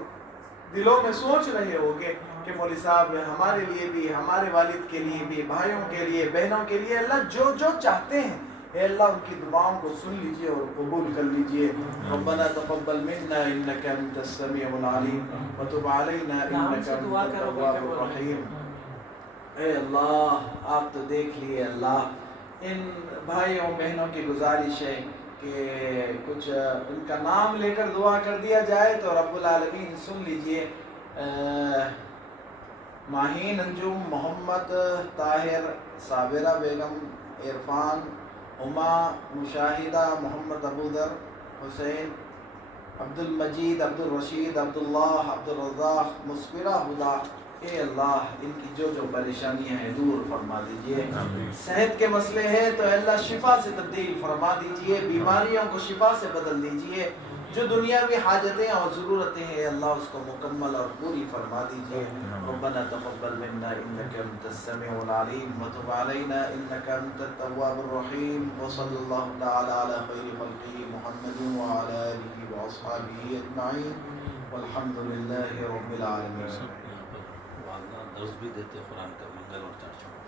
دلوں میں سوچ رہے ہوگے کہ مولوی صاحب ہمارے لیے بھی ہمارے والد کے لیے بھی بھائیوں کے لیے بہنوں کے لیے اللہ جو جو چاہتے ہیں اے اللہ ان کی دعاؤں کو سن لیجئے اور قبول کر لیجئے، ربنا تقبل منا انک انت السمیع العلیم وتب علینا انک انت التواب الرحیم، اے اللہ آپ تو دیکھ لیے اللہ ان بھائیوں بہنوں کی گزارش ہے کہ کچھ ان کا نام لے کر دعا کر دیا جائے تو رب العالمین سن لیجئے. ماہین انجم، محمد طاہر، صابرہ بیگم، عرفان، ہما، مشاہدہ، محمد ابوذر، حسین، عبد المجید، عبد الرشید، عبداللہ، عبد الرزاق، مسفرہ ہدا. اے اللہ ان کی جو جو پریشانیاں ہیں دور فرما دیجئے. صحت کے مسئلے ہیں تو اے اللہ شفا سے تبدیل فرما دیجئے، بیماریوں کو شفا سے بدل دیجئے. جو دنیاوی حاجتیں اور ضرورتیں ہیں اللہ اس کو مکمل اور پوری فرما دیجئے. ربنا تقبل منا انك انت السميع العليم وتب علينا انك انت التواب الرحيم. وصلى الله تعالى على خير خلقه محمد وعلى اله واصحابه اجمعين والحمد لله رب العالمين. درس بھی دیتے قرآن کا منگل اور چرچوں.